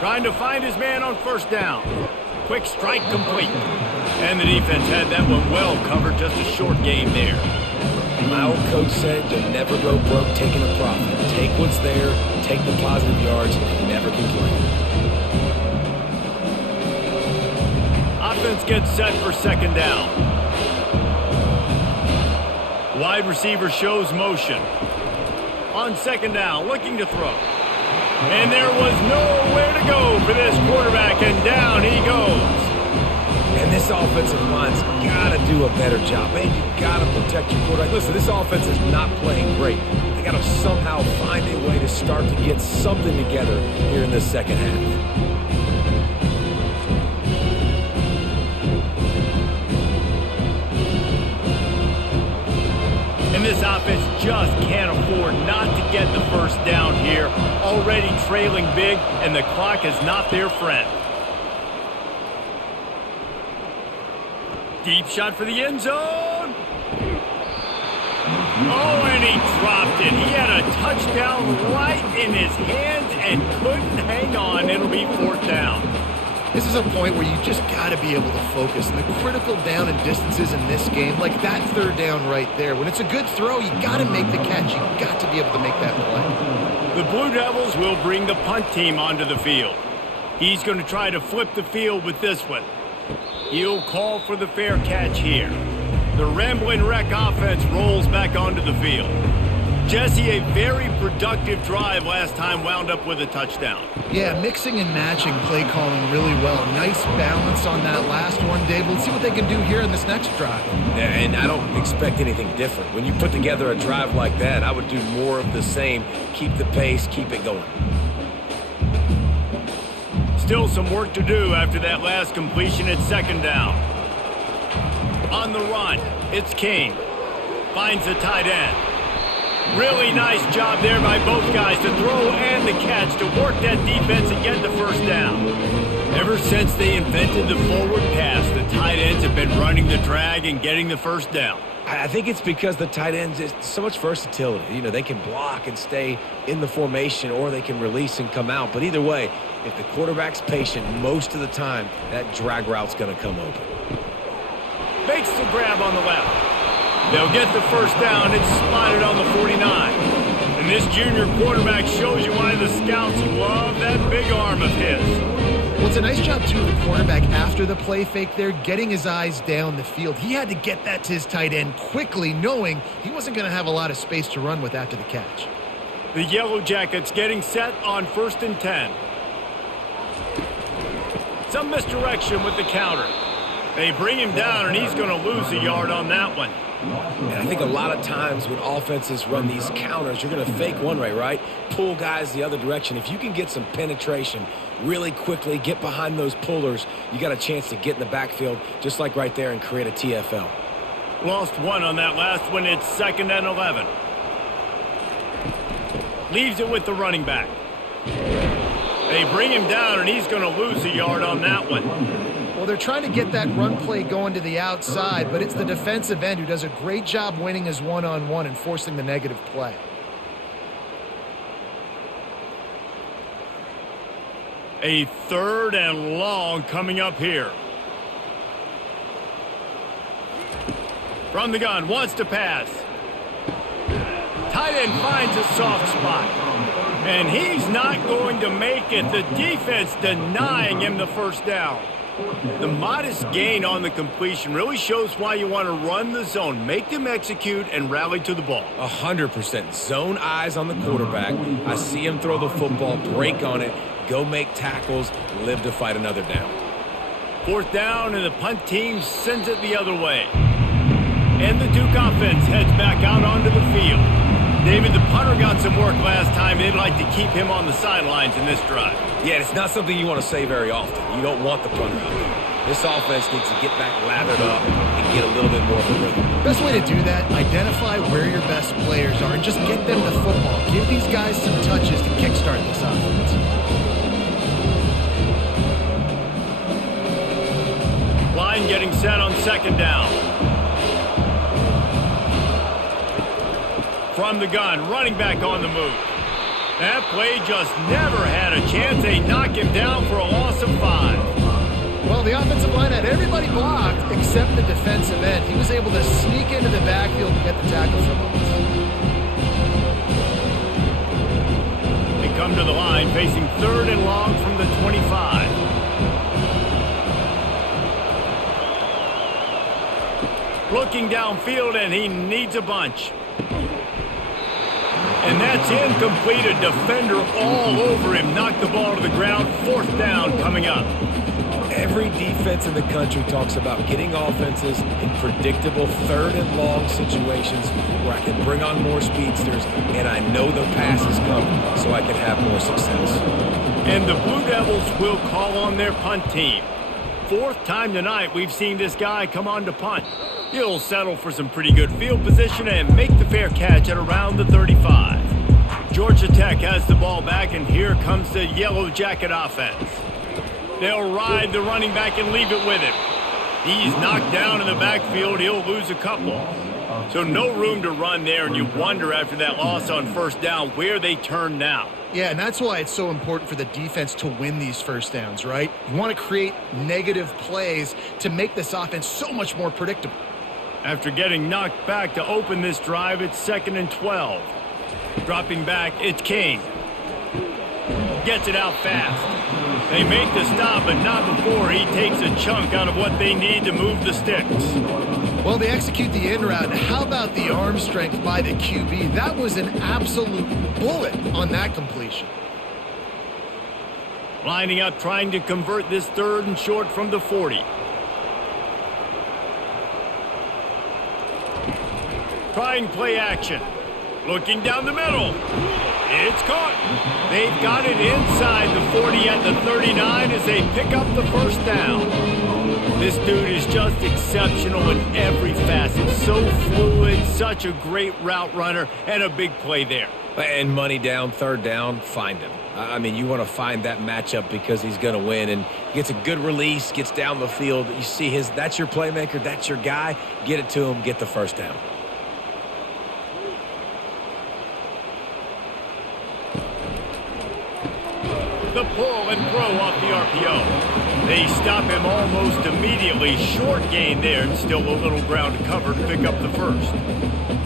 Trying to find his man on 1st down. Quick strike complete. And the defense had that one well covered, just a short game there. My old coach said you'll never go broke taking a profit. Take what's there, take the positive yards, and never complain. Offense gets set for 2nd down. Wide receiver shows motion. On 2nd down, looking to throw. And there was nowhere to go for this quarterback, and down he goes. And this offensive line's got to do a better job. Man, you got to protect your quarterback. Listen, this offense is not playing great. They got to somehow find a way to start to get something together here in the second half. And this offense just can't afford not to get the first down here. Already trailing big, and the clock is not their friend. Deep shot for the end zone. Oh, and he dropped it. He had a touchdown right in his hands and couldn't hang on. It'll be fourth down. This is a point where you just got to be able to focus. And the critical down and distances in this game, like that third down right there, when it's a good throw, you got to make the catch. You got to be able to make that play. The Blue Devils will bring the punt team onto the field. He's going to try to flip the field with this one. He'll call for the fair catch here. The Rambling Wreck offense rolls back onto the field. Jesse, a very productive drive last time, wound up with a touchdown. Yeah, mixing and matching play calling really well. Nice balance on that last one, Dave. Let's see what they can do here in this next drive. Yeah, and I don't expect anything different. When you put together a drive like that, I would do more of the same. Keep the pace, keep it going. Still some work to do after that last completion at second down. On the run, it's King. Finds the tight end. Really nice job there by both guys to throw and the catch to work that defense and get the first down. Ever since they invented the forward pass, the tight ends have been running the drag and getting the first down. I think it's because the tight ends is so much versatility. You know, they can block and stay in the formation, or they can release and come out. But either way, if the quarterback's patient most of the time, that drag route's going to come open. Makes the grab on the left. They'll get the first down. It's spotted on the 49. And this junior quarterback shows you why the scouts love that big arm of his. Well, it's a nice job, too, of the quarterback after the play fake there, getting his eyes down the field. He had to get that to his tight end quickly, knowing he wasn't going to have a lot of space to run with after the catch. The Yellow Jackets getting set on 1st and 10. Some misdirection with the counter. They bring him down, and he's going to lose a yard on that one. And I think a lot of times when offenses run these counters, you're going to fake one way, right? Pull guys the other direction. If you can get some penetration really quickly, get behind those pullers, you got a chance to get in the backfield, just like right there, and create a TFL. Lost one on that last one. It's 2nd and 11. Leaves it with the running back. They bring him down, and he's going to lose a yard on that one. Well, they're trying to get that run play going to the outside, but it's the defensive end who does a great job winning his one-on-one and forcing the negative play. A 3rd and long coming up here. From the gun, wants to pass. Tight end finds a soft spot. And he's not going to make it. The defense denying him the first down. The modest gain on the completion really shows why you want to run the zone. Make them execute and rally to the ball. 100%. Zone eyes on the quarterback. I see him throw the football, break on it, go make tackles, live to fight another down. 4th down, and the punt team sends it the other way. And the Duke offense heads back out onto the field. David, the punter got some work last time. They'd like to keep him on the sidelines in this drive. Yeah, it's not something you want to say very often. You don't want the punter out there. This offense needs to get back lathered up and get a little bit more of a rhythm. Best way to do that, identify where your best players are and just get them the football. Give these guys some touches to kickstart this offense. Line getting set on 2nd down. From the gun, running back on the move. That play just never had a chance. They knock him down for a loss of 5. Well, the offensive line had everybody blocked except the defensive end. He was able to sneak into the backfield and get the tackle for Owens. They come to the line facing 3rd and long from the 25. Looking downfield, and he needs a bunch. And that's incomplete. A defender all over him. Knocked the ball to the ground. 4th down coming up. Every defense in the country talks about getting offenses in predictable 3rd and long situations where I can bring on more speedsters and I know the pass is coming so I can have more success. And the Blue Devils will call on their punt team. 4th time tonight we've seen this guy come on to punt. He'll settle for some pretty good field position and make the fair catch at around the 35. Georgia Tech has the ball back, and here comes the Yellow Jacket offense. They'll ride the running back and leave it with him. He's knocked down in the backfield. He'll lose a couple. So no room to run there, and you wonder after that loss on first down where they turn now. Yeah, and that's why it's so important for the defense to win these first downs, right? You want to create negative plays to make this offense so much more predictable. After getting knocked back to open this drive, it's 2nd and 12. Dropping back, it's King. Gets it out fast. They make the stop, but not before he takes a chunk out of what they need to move the sticks. Well, they execute the in route. How about the arm strength by the QB? That was an absolute bullet on that completion. Lining up, trying to convert this 3rd and short from the 40. Trying play action. Looking down the middle. It's caught. They've got it inside the 40 at the 39 as they pick up the first down. This dude is just exceptional in every facet. So fluid, such a great route runner, and a big play there. And money down, 3rd down, find him. I mean, you want to find that matchup because he's going to win, and gets a good release, gets down the field. You see that's your playmaker, that's your guy. Get it to him, get the first down. The pull and throw off the RPO. They stop him almost immediately. Short gain there, and still a little ground to cover to pick up the first.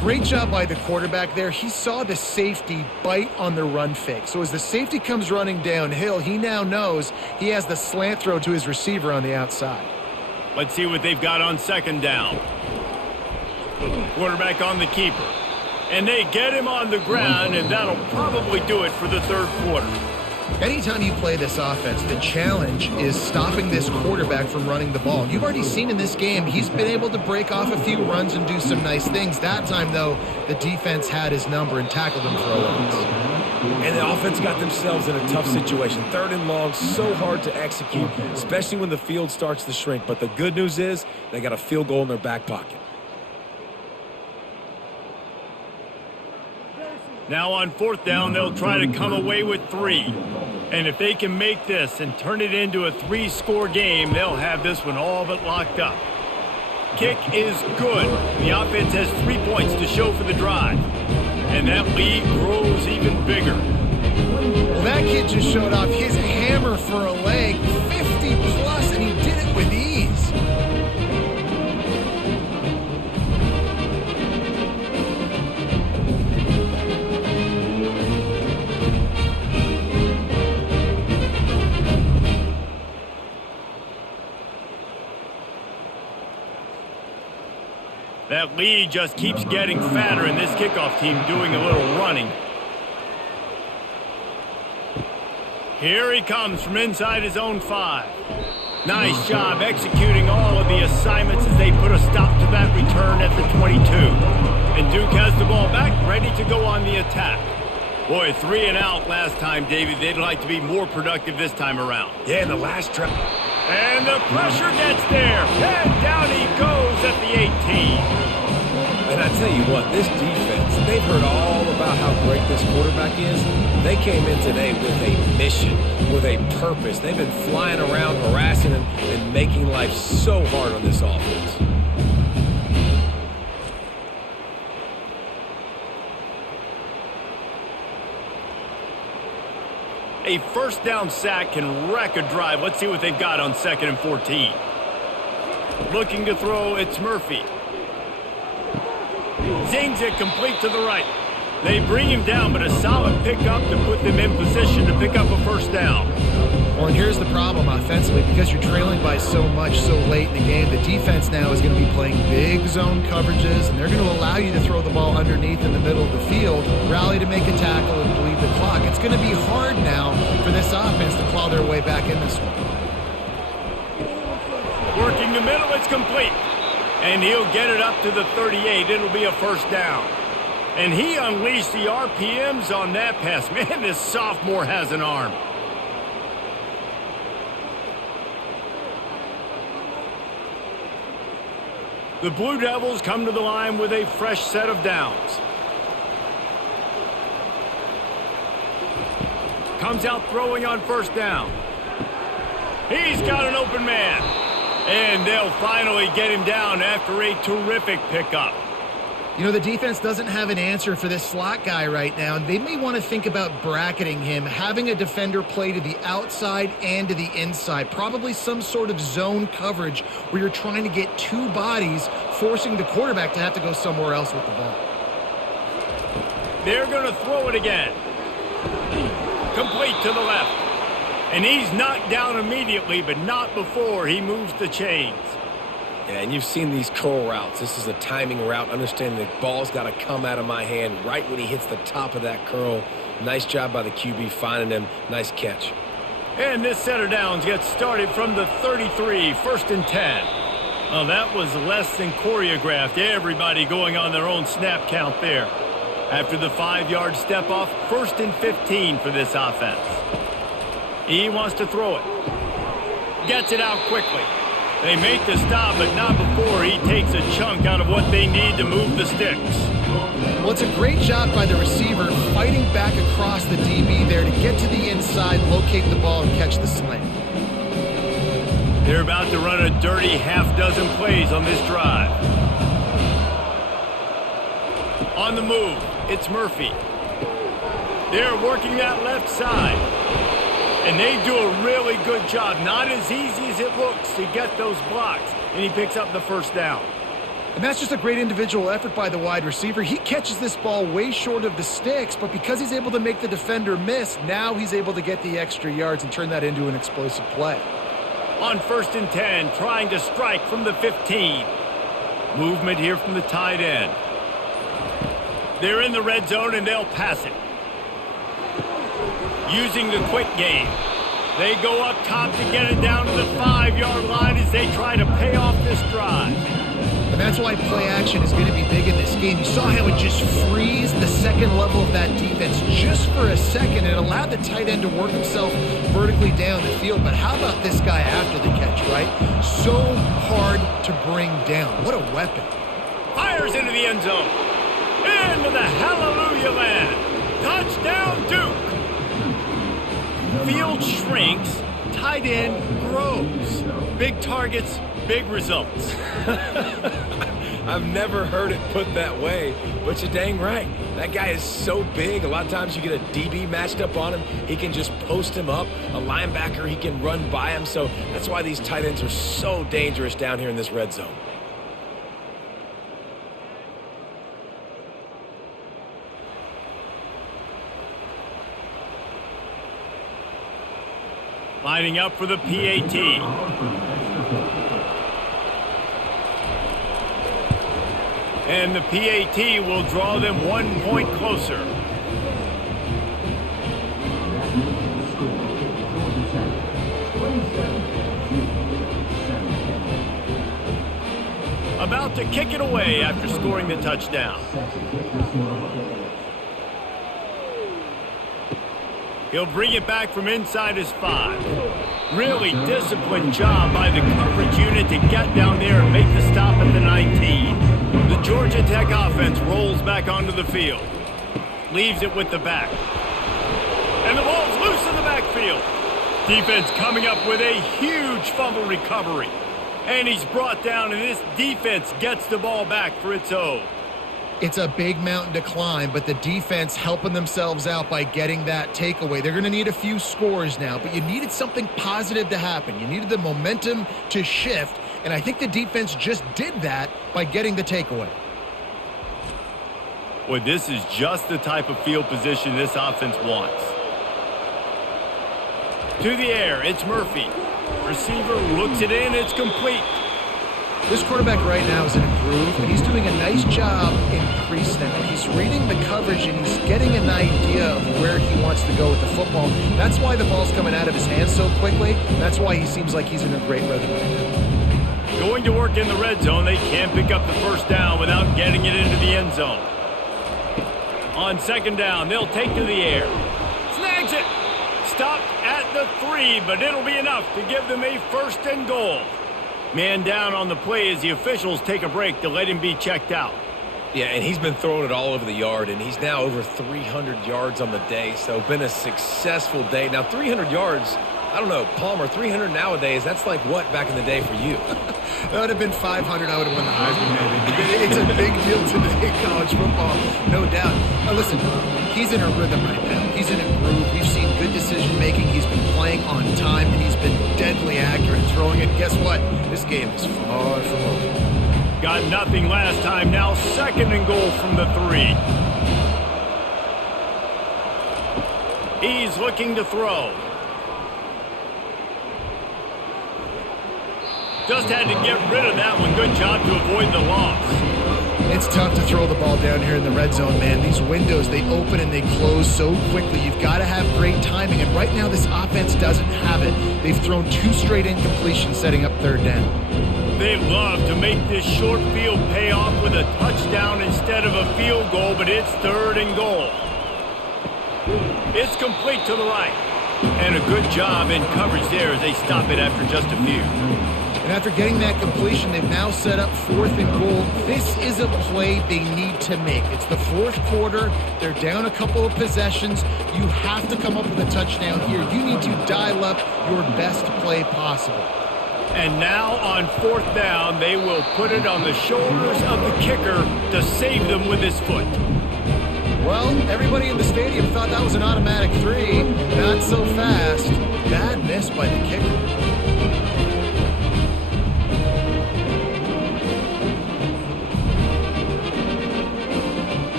Great job by the quarterback there. He saw the safety bite on the run fake. So as the safety comes running downhill, he now knows he has the slant throw to his receiver on the outside. Let's see what they've got on 2nd down. Quarterback on the keeper. And they get him on the ground, and that'll probably do it for the 3rd quarter. Anytime you play this offense, the challenge is stopping this quarterback from running the ball. You've already seen in this game, he's been able to break off a few runs and do some nice things. That time, though, the defense had his number and tackled him for a loss. And the offense got themselves in a tough situation. 3rd and long, so hard to execute, especially when the field starts to shrink. But the good news is they got a field goal in their back pocket. Now on 4th down, they'll try to come away with 3. And if they can make this and turn it into a 3-score game, they'll have this one all but locked up. Kick is good. The offense has 3 points to show for the drive. And that lead grows even bigger. Well, that kid just showed off his hammer for a leg, 50-plus, and he did it with ease. That lead just keeps getting fatter, and this kickoff team doing a little running. Here he comes from inside his own 5. Nice job executing all of the assignments as they put a stop to that return at the 22. And Duke has the ball back, ready to go on the attack. Boy, 3 and out last time, David. They'd like to be more productive this time around. Yeah, in the last drive. And the pressure gets there. And down he goes at the 18. And I tell you what, this defense, they've heard all about how great this quarterback is. They came in today with a mission, with a purpose. They've been flying around, harassing him, and making life so hard on this offense. A first down sack can wreck a drive. Let's see what they've got on 2nd and 14. Looking to throw, it's Murphy. Zings it complete to the right. They bring him down, but a solid pickup to put them in position to pick up a first down. Well, and here's the problem offensively. Because you're trailing by so much so late in the game, the defense now is going to be playing big zone coverages, and they're going to allow you to throw the ball underneath in the middle of the field, rally to make a tackle, and bleed the clock. It's going to be hard now for this offense to claw their way back in this one. Working the middle, it's complete. And he'll get it up to the 38. It'll be a first down. And he unleashed the RPMs on that pass. Man, this sophomore has an arm. The Blue Devils come to the line with a fresh set of downs. Comes out throwing on first down. He's got an open man. And they'll finally get him down after a terrific pickup. You know, the defense doesn't have an answer for this slot guy right now, and they may want to think about bracketing him, having a defender play to the outside and to the inside. Probably some sort of zone coverage where you're trying to get two bodies, forcing the quarterback to have to go somewhere else with the ball. They're going to throw it again. Complete to the left. And he's knocked down immediately, but not before he moves the chains. Yeah, and you've seen these curl routes. This is a timing route. Understanding the ball's got to come out of my hand right when he hits the top of that curl. Nice job by the QB finding him. Nice catch. And this set of downs gets started from the 33, 1st and 10. Well, that was less than choreographed. Everybody going on their own snap count there. After the 5-yard step off, 1st and 15 for this offense. He wants to throw it. Gets it out quickly. They make the stop, but not before he takes a chunk out of what they need to move the sticks. Well, it's a great job by the receiver fighting back across the DB there to get to the inside, locate the ball, and catch the slant. They're about to run a dirty half-dozen plays on this drive. On the move, it's Murphy. They're working that left side. And they do a really good job. Not as easy as it looks to get those blocks. And he picks up the first down. And that's just a great individual effort by the wide receiver. He catches this ball way short of the sticks, but because he's able to make the defender miss, now he's able to get the extra yards and turn that into an explosive play. On 1st and 10, trying to strike from the 15. Movement here from the tight end. They're in the red zone and they'll pass it. Using the quick game. They go up top to get it down to the 5-yard line as they try to pay off this drive. And that's why play action is going to be big in this game. You saw how it just frees the second level of that defense just for a second. It allowed the tight end to work himself vertically down the field. But how about this guy after the catch, right? So hard to bring down. What a weapon. Fires into the end zone. Into the hallelujah land. Touchdown, Duke. Field shrinks, tight end grows. Big targets, big results. I've never heard it put that way, but you're dang right. That guy is so big. A lot of times you get a DB matched up on him. He can just post him up. A linebacker, he can run by him. So that's why these tight ends are so dangerous down here in this red zone. Lining up for the PAT. And the PAT will draw them 1 point closer. About to kick it away after scoring the touchdown. He'll bring it back from inside his 5. Really disciplined job by the coverage unit to get down there and make the stop at the 19. The Georgia Tech offense rolls back onto the field. Leaves it with the back. And the ball's loose in the backfield. Defense coming up with a huge fumble recovery. And he's brought down, and this defense gets the ball back for its own. It's a big mountain to climb, but the defense helping themselves out by getting that takeaway. They're going to need a few scores now, but you needed something positive to happen. You needed the momentum to shift, and I think the defense just did that by getting the takeaway. Well, this is just the type of field position this offense wants. To the air, it's Murphy. Receiver looks it in, it's complete. This quarterback right now is in a groove, and he's doing a nice job in pre-snap. He's reading the coverage, and he's getting an idea of where he wants to go with the football. That's why the ball's coming out of his hands so quickly. That's why he seems like he's in a great rhythm right now. Going to work in the red zone, they can't pick up the first down without getting it into the end zone. On 2nd down, they'll take to the air. Snags it! Stopped at the 3, but it'll be enough to give them a 1st and goal. Man down on the play as the officials take a break to let him be checked out. Yeah, and he's been throwing it all over the yard, and he's now over 300 yards on the day, so been a successful day. Now, 300 yards, I don't know, Palmer, 300 nowadays, that's like what back in the day for you? That would have been 500. I would have won the Heisman, maybe. It's a big deal today in college football, no doubt. Now, listen, he's in a rhythm right now. He's in a groove. We've seen good decision-making. He's been playing on time, and he's been deadly accurate throwing it. Guess what? This game is far from over. Got nothing last time. Now 2nd and goal from the 3. He's looking to throw. Just had to get rid of that one. Good job to avoid the loss. It's tough to throw the ball down here in the red zone, man. These windows, they open and they close so quickly. You've got to have great timing, and right now this offense doesn't have it. They've thrown 2 straight incompletions setting up 3rd down. They'd love to make this short field pay off with a touchdown instead of a field goal, but it's 3rd and goal. It's complete to the right. And a good job in coverage there as they stop it after just a few. And after getting that completion, they've now set up 4th and goal. This is a play they need to make. It's the 4th quarter. They're down a couple of possessions. You have to come up with a touchdown here. You need to dial up your best play possible. And now on 4th down, they will put it on the shoulders of the kicker to save them with his foot. Well, everybody in the stadium thought that was an automatic 3. Not so fast. Bad miss by the kicker.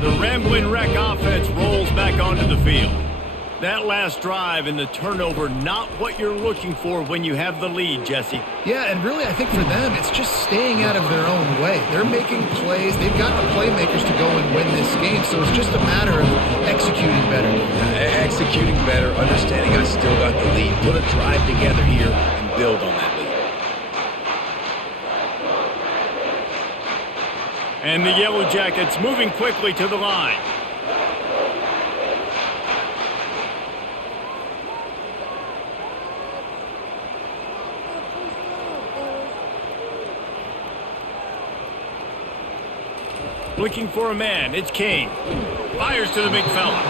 The Ramblin' Wreck offense rolls back onto the field. That last drive and the turnover, not what you're looking for when you have the lead, Jesse. Yeah, and really I think for them, it's just staying out of their own way. They're making plays. They've got the playmakers to go and win this game, so it's just a matter of executing better. Executing better, understanding I still got the lead. Put a drive together here and build on that lead. And the Yellow Jackets moving quickly to the line. Looking for a man, it's Kane. Fires to the big fella.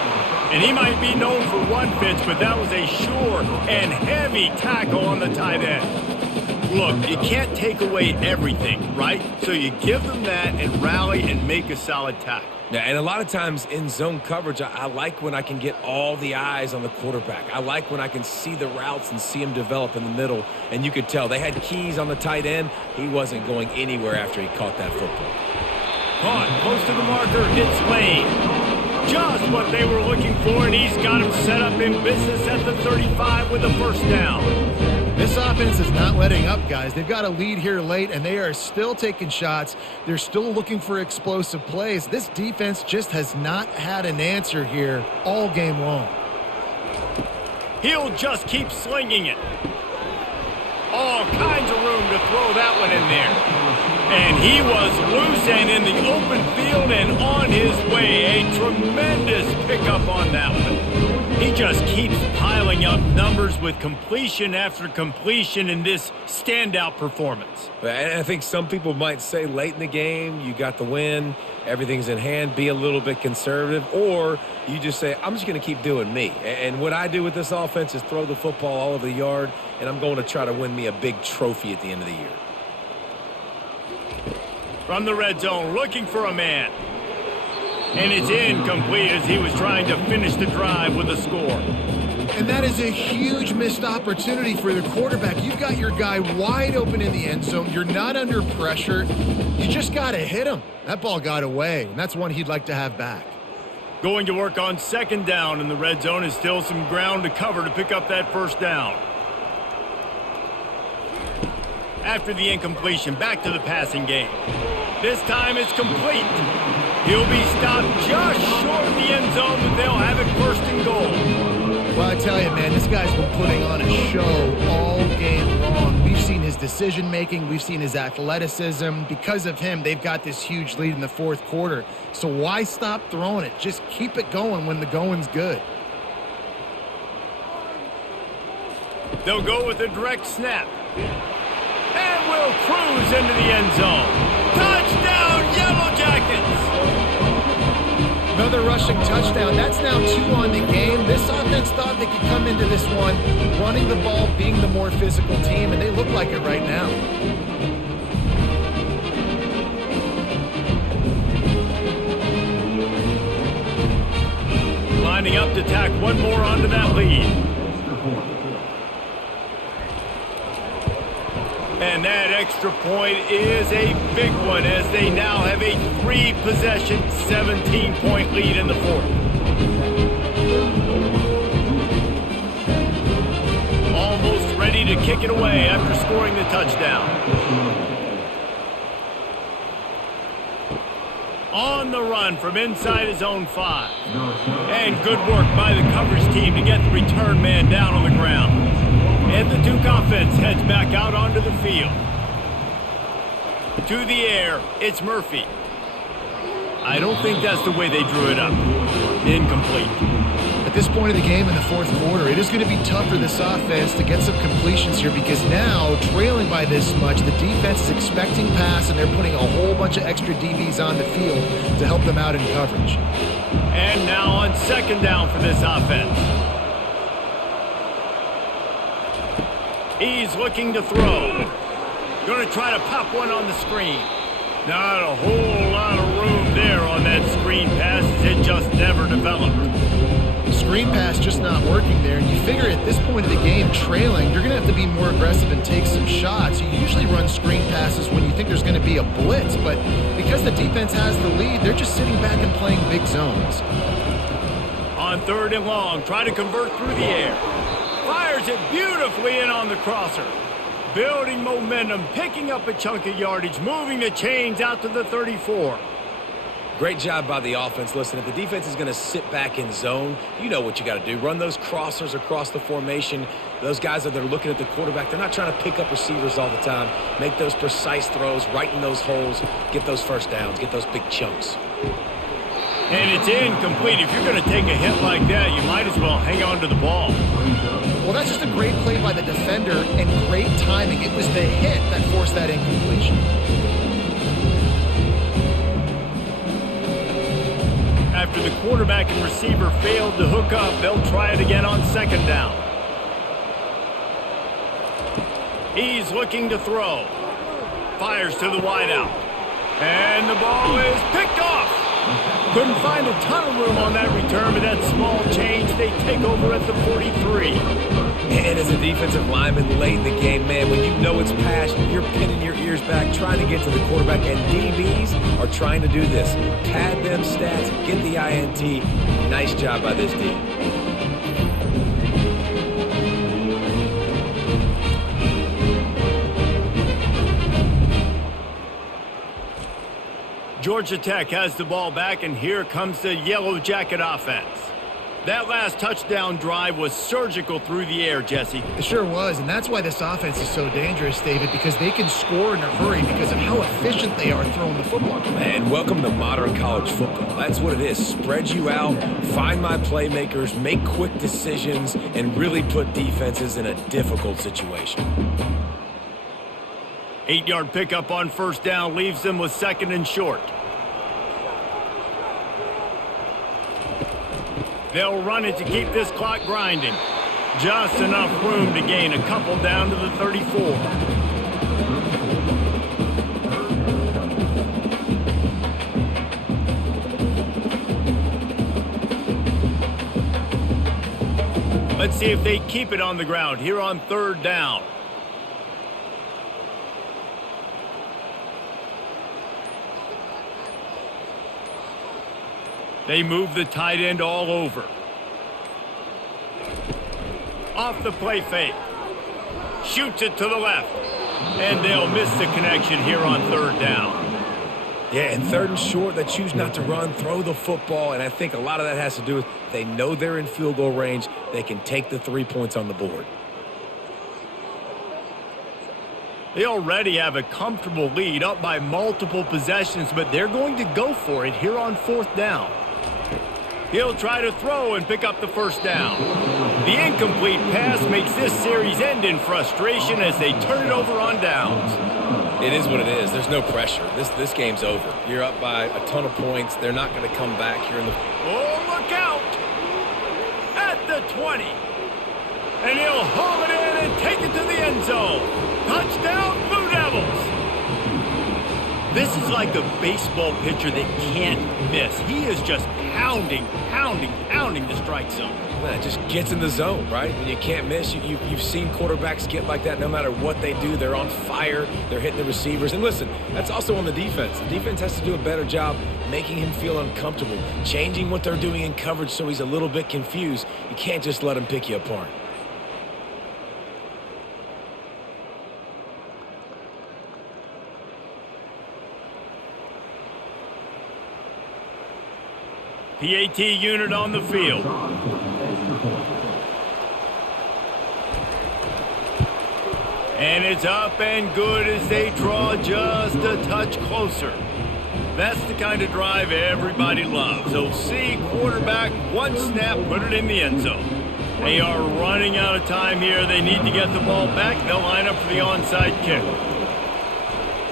And he might be known for run fits, but that was a sure and heavy tackle on the tight end. Look, you can't take away everything, right? So you give them that and rally and make a solid tackle. Yeah, and a lot of times in zone coverage, I like when I can get all the eyes on the quarterback. I like when I can see the routes and see him develop in the middle. And you could tell they had keys on the tight end. He wasn't going anywhere after he caught that football. Caught close to the marker, it's Lane. Just what they were looking for, and he's got him set up in business at the 35 with a 1st down. This offense is not letting up, guys. They've got a lead here late, and they are still taking shots. They're still looking for explosive plays. This defense just has not had an answer here all game long. He'll just keep slinging it. All kinds of room to throw that one in there. And he was loose and in the open field and on his way. A tremendous pickup on that one. He just keeps piling up numbers with completion after completion in this standout performance. And I think some people might say late in the game, you got the win, everything's in hand, be a little bit conservative, or you just say, I'm just going to keep doing me. And what I do with this offense is throw the football all over the yard, and I'm going to try to win me a big trophy at the end of the year. From the red zone, looking for a man. And it's incomplete as he was trying to finish the drive with a score. And that is a huge missed opportunity for the quarterback. You've got your guy wide open in the end zone. You're not under pressure. You just got to hit him. That ball got away, and that's one he'd like to have back. Going to work on 2nd down in the red zone is still some ground to cover to pick up that 1st down. After the incompletion, back to the passing game. This time it's complete. He'll be stopped just short of the end zone, but they'll have it 1st and goal. Well, I tell you, man, this guy's been putting on a show all game long. We've seen his decision-making. We've seen his athleticism. Because of him, they've got this huge lead in the 4th quarter. So why stop throwing it? Just keep it going when the going's good. They'll go with a direct snap. And will cruise into the end zone. Touchdown, Yellow Jackets! Another rushing touchdown. That's now 2 on the game. This offense thought they could come into this one running the ball, being the more physical team, and they look like it right now. Lining up to tack one more onto that lead. And that extra point is a big one as they now have a 3-possession, 17-point lead in the fourth. Almost ready to kick it away after scoring the touchdown. On the run from inside his own 5. And good work by the coverage team to get the return man down on the ground. And the Duke offense heads back out onto the field. To the air, it's Murphy. I don't think that's the way they drew it up. Incomplete. At this point of the game in the fourth quarter, it is going to be tough for this offense to get some completions here because now, trailing by this much, the defense is expecting pass and they're putting a whole bunch of extra DBs on the field to help them out in coverage. And now on second down for this offense. He's looking to throw. Going to try to pop one on the screen. Not a whole lot of room there on that screen pass as it just never developed. The screen pass just not working there, and you figure at this point of the game, trailing, you're going to have to be more aggressive and take some shots. You usually run screen passes when you think there's going to be a blitz, but because the defense has the lead, they're just sitting back and playing big zones. On third and long, try to convert through the air. Fires it beautifully in on the crosser. Building momentum, picking up a chunk of yardage, moving the chains out to the 34. Great job by the offense. Listen, if the defense is going to sit back in zone, you know what you got to do. Run those crossers across the formation. Those guys that are looking at the quarterback, they're not trying to pick up receivers all the time. Make those precise throws, right in those holes, get those first downs, get those big chunks. And it's incomplete. If you're going to take a hit like that, you might as well hang on to the ball. Well, that's just a great play by the defender and great timing. It was the hit that forced that incompletion. After the quarterback and receiver failed to hook up, they'll try it again on second down. He's looking to throw. Fires to the wideout. And the ball is picked off. Couldn't find a ton of room on that return, but that small change, they take over at the 43. And as a defensive lineman late in the game, man, when you know it's past, you're pinning your ears back, trying to get to the quarterback, and DBs are trying to do this. Pad them stats, get the INT. Nice job by this team. Georgia Tech has the ball back, and here comes the Yellow Jacket offense. That last touchdown drive was surgical through the air, Jesse. It sure was, and that's why this offense is so dangerous, David, because they can score in a hurry because of how efficient they are throwing the football. And welcome to modern college football. That's what it is. Spread you out, find my playmakers, make quick decisions, and really put defenses in a difficult situation. 8-yard pickup on first down leaves them with second and short. They'll run it to keep this clock grinding. Just enough room to gain a couple down to the 34. Let's see if they keep it on the ground here on third down. They move the tight end all over. Off the play fake. Shoots it to the left. And they'll miss the connection here on third down. Yeah, and third and short, they choose not to run, throw the football, and I think a lot of that has to do with they know they're in field goal range. They can take the 3 points on the board. They already have a comfortable lead up by multiple possessions, but they're going to go for it here on fourth down. He'll try to throw and pick up the first down. The incomplete pass makes this series end in frustration as they turn it over on downs. It is what it is. There's no pressure. This game's over. You're up by a ton of points. They're not going to come back here in the... Oh, look out! At the 20. And he'll haul it in and take it to the end zone. Touchdown, Blue Devils! This is like a baseball pitcher that can't miss. He is just pounding the strike zone. It just gets in the zone, right? When you can't miss, you've seen quarterbacks get like that no matter what they do. They're on fire. They're hitting the receivers. And listen, that's also on the defense. The defense has to do a better job making him feel uncomfortable, changing what they're doing in coverage so he's a little bit confused. You can't just let him pick you apart. PAT unit on the field. And it's up and good as they draw just a touch closer. That's the kind of drive everybody loves. So see, quarterback, one snap, put it in the end zone. They are running out of time here. They need to get the ball back. They'll line up for the onside kick.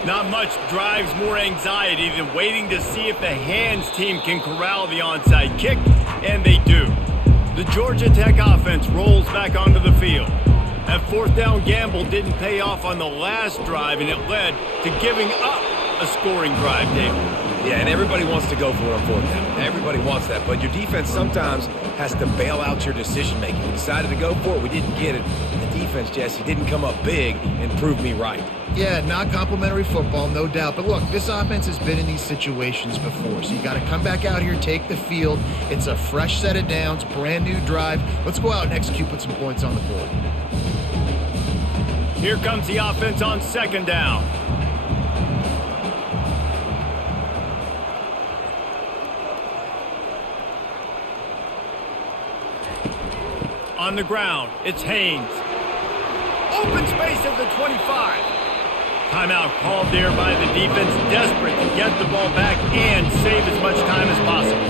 Not much drives more anxiety than waiting to see if the hands team can corral the onside kick, and they do. The Georgia Tech offense rolls back onto the field. That fourth down gamble didn't pay off on the last drive, and it led to giving up a scoring drive, David. Yeah, and everybody wants to go for it on fourth down. Everybody wants that, but your defense sometimes has to bail out your decision-making. We decided to go for it. We didn't get it. The defense, Jesse, didn't come up big and prove me right. Yeah, not complimentary football, no doubt. But look, this offense has been in these situations before, so you got to come back out here, take the field. It's a fresh set of downs, brand new drive. Let's go out and execute, put some points on the board. Here comes the offense on second down. On the ground, it's Haynes. Open space at the 25. Timeout called there by the defense, desperate to get the ball back and save as much time as possible.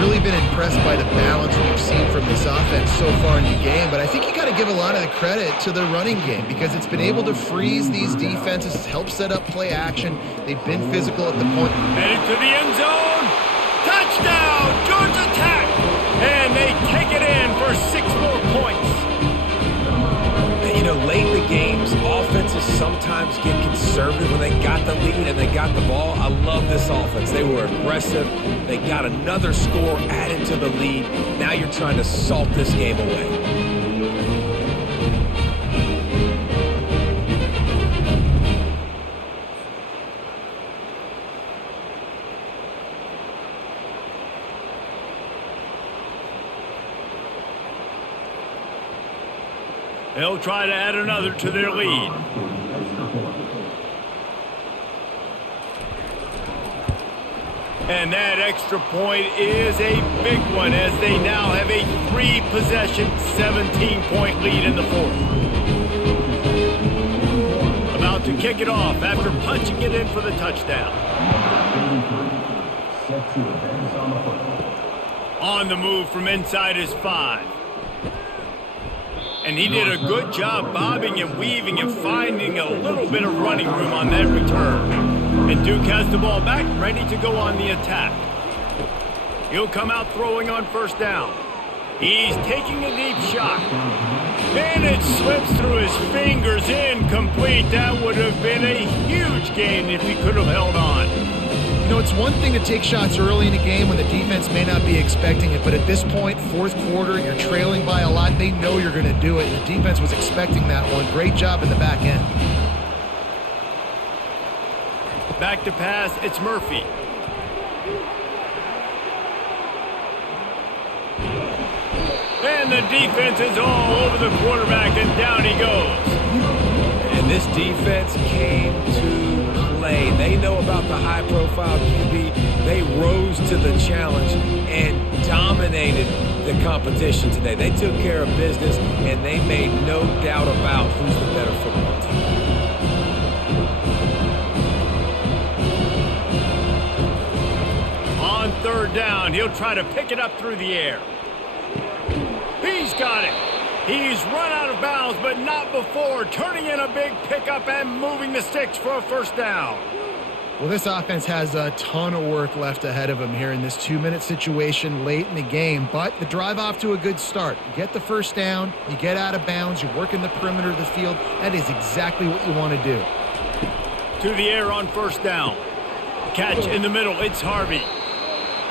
Really been impressed by the balance we've seen from this offense so far in the game, but I think you got to give a lot of the credit to the running game because it's been able to freeze these defenses, help set up play action. They've been physical at the point. Headed to the end zone. Touchdown, Georgia Tech! And they take it in for 6 more points. You know, late in the games, offenses sometimes get conservative when they got the lead and they got the ball. I love this offense. They were aggressive. They got another score added to the lead. Now you're trying to salt this game away. They'll try to add another to their lead. And that extra point is a big one as they now have a 3-possession, 17-point lead in the fourth. About to kick it off after punching it in for the touchdown. On the move from inside his 5. And he did a good job bobbing and weaving and finding a little bit of running room on that return. And Duke has the ball back, ready to go on the attack. He'll come out throwing on first down. He's taking a deep shot. And it slips through his fingers, incomplete. That would have been a huge gain if he could have held on. You know, it's one thing to take shots early in a game when the defense may not be expecting it, but at this point, fourth quarter, you're trailing by a lot. They know you're going to do it, and the defense was expecting that one. Great job in the back end. Back to pass, it's Murphy. And the defense is all over the quarterback, and down he goes. And this defense came to play. They know about the high-profile QB. They rose to the challenge and dominated the competition today. They took care of business, and they made no doubt about who's the better football team. On third down, he'll try to pick it up through the air. He's got it. He's run out of bounds, but not before turning in a big pickup and moving the sticks for a first down. Well, this offense has a ton of work left ahead of them here in this 2-minute situation late in the game, but the drive off to a good start. You get the first down, you get out of bounds, you work in the perimeter of the field. That is exactly what you want to do. To the air on first down. Catch in the middle, it's Harvey.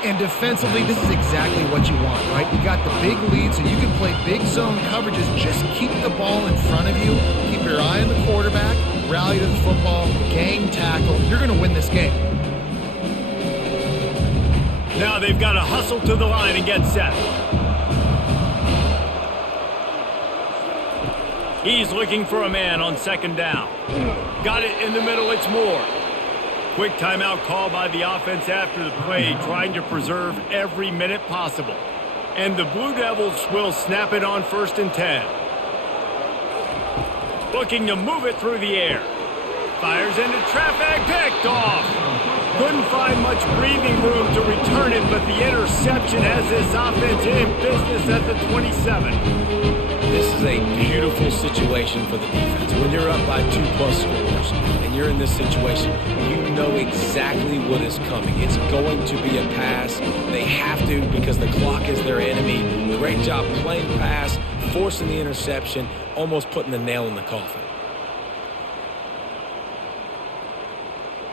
And defensively, this is exactly what you want, right? You got the big lead, so you can play big zone coverages. Just keep the ball in front of you. Keep your eye on the quarterback. Rally to the football. Gang tackle. You're going to win this game. Now they've got to hustle to the line and get set. He's looking for a man on second down. Got it in the middle, it's Moore. Quick timeout call by the offense after the play, trying to preserve every minute possible. And the Blue Devils will snap it on 1st and 10. Looking to move it through the air. Fires into traffic, picked off. Couldn't find much breathing room to return it, but the interception has this offense in business at the 27. This is a beautiful situation for the defense. When you're up by 2+ scores and you're in this situation, you know exactly what is coming. It's going to be a pass. They have to because the clock is their enemy. Great job playing pass, forcing the interception, almost putting the nail in the coffin.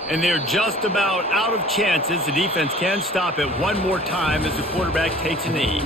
And they're just about out of chances. The defense can stop it one more time as the quarterback takes a knee.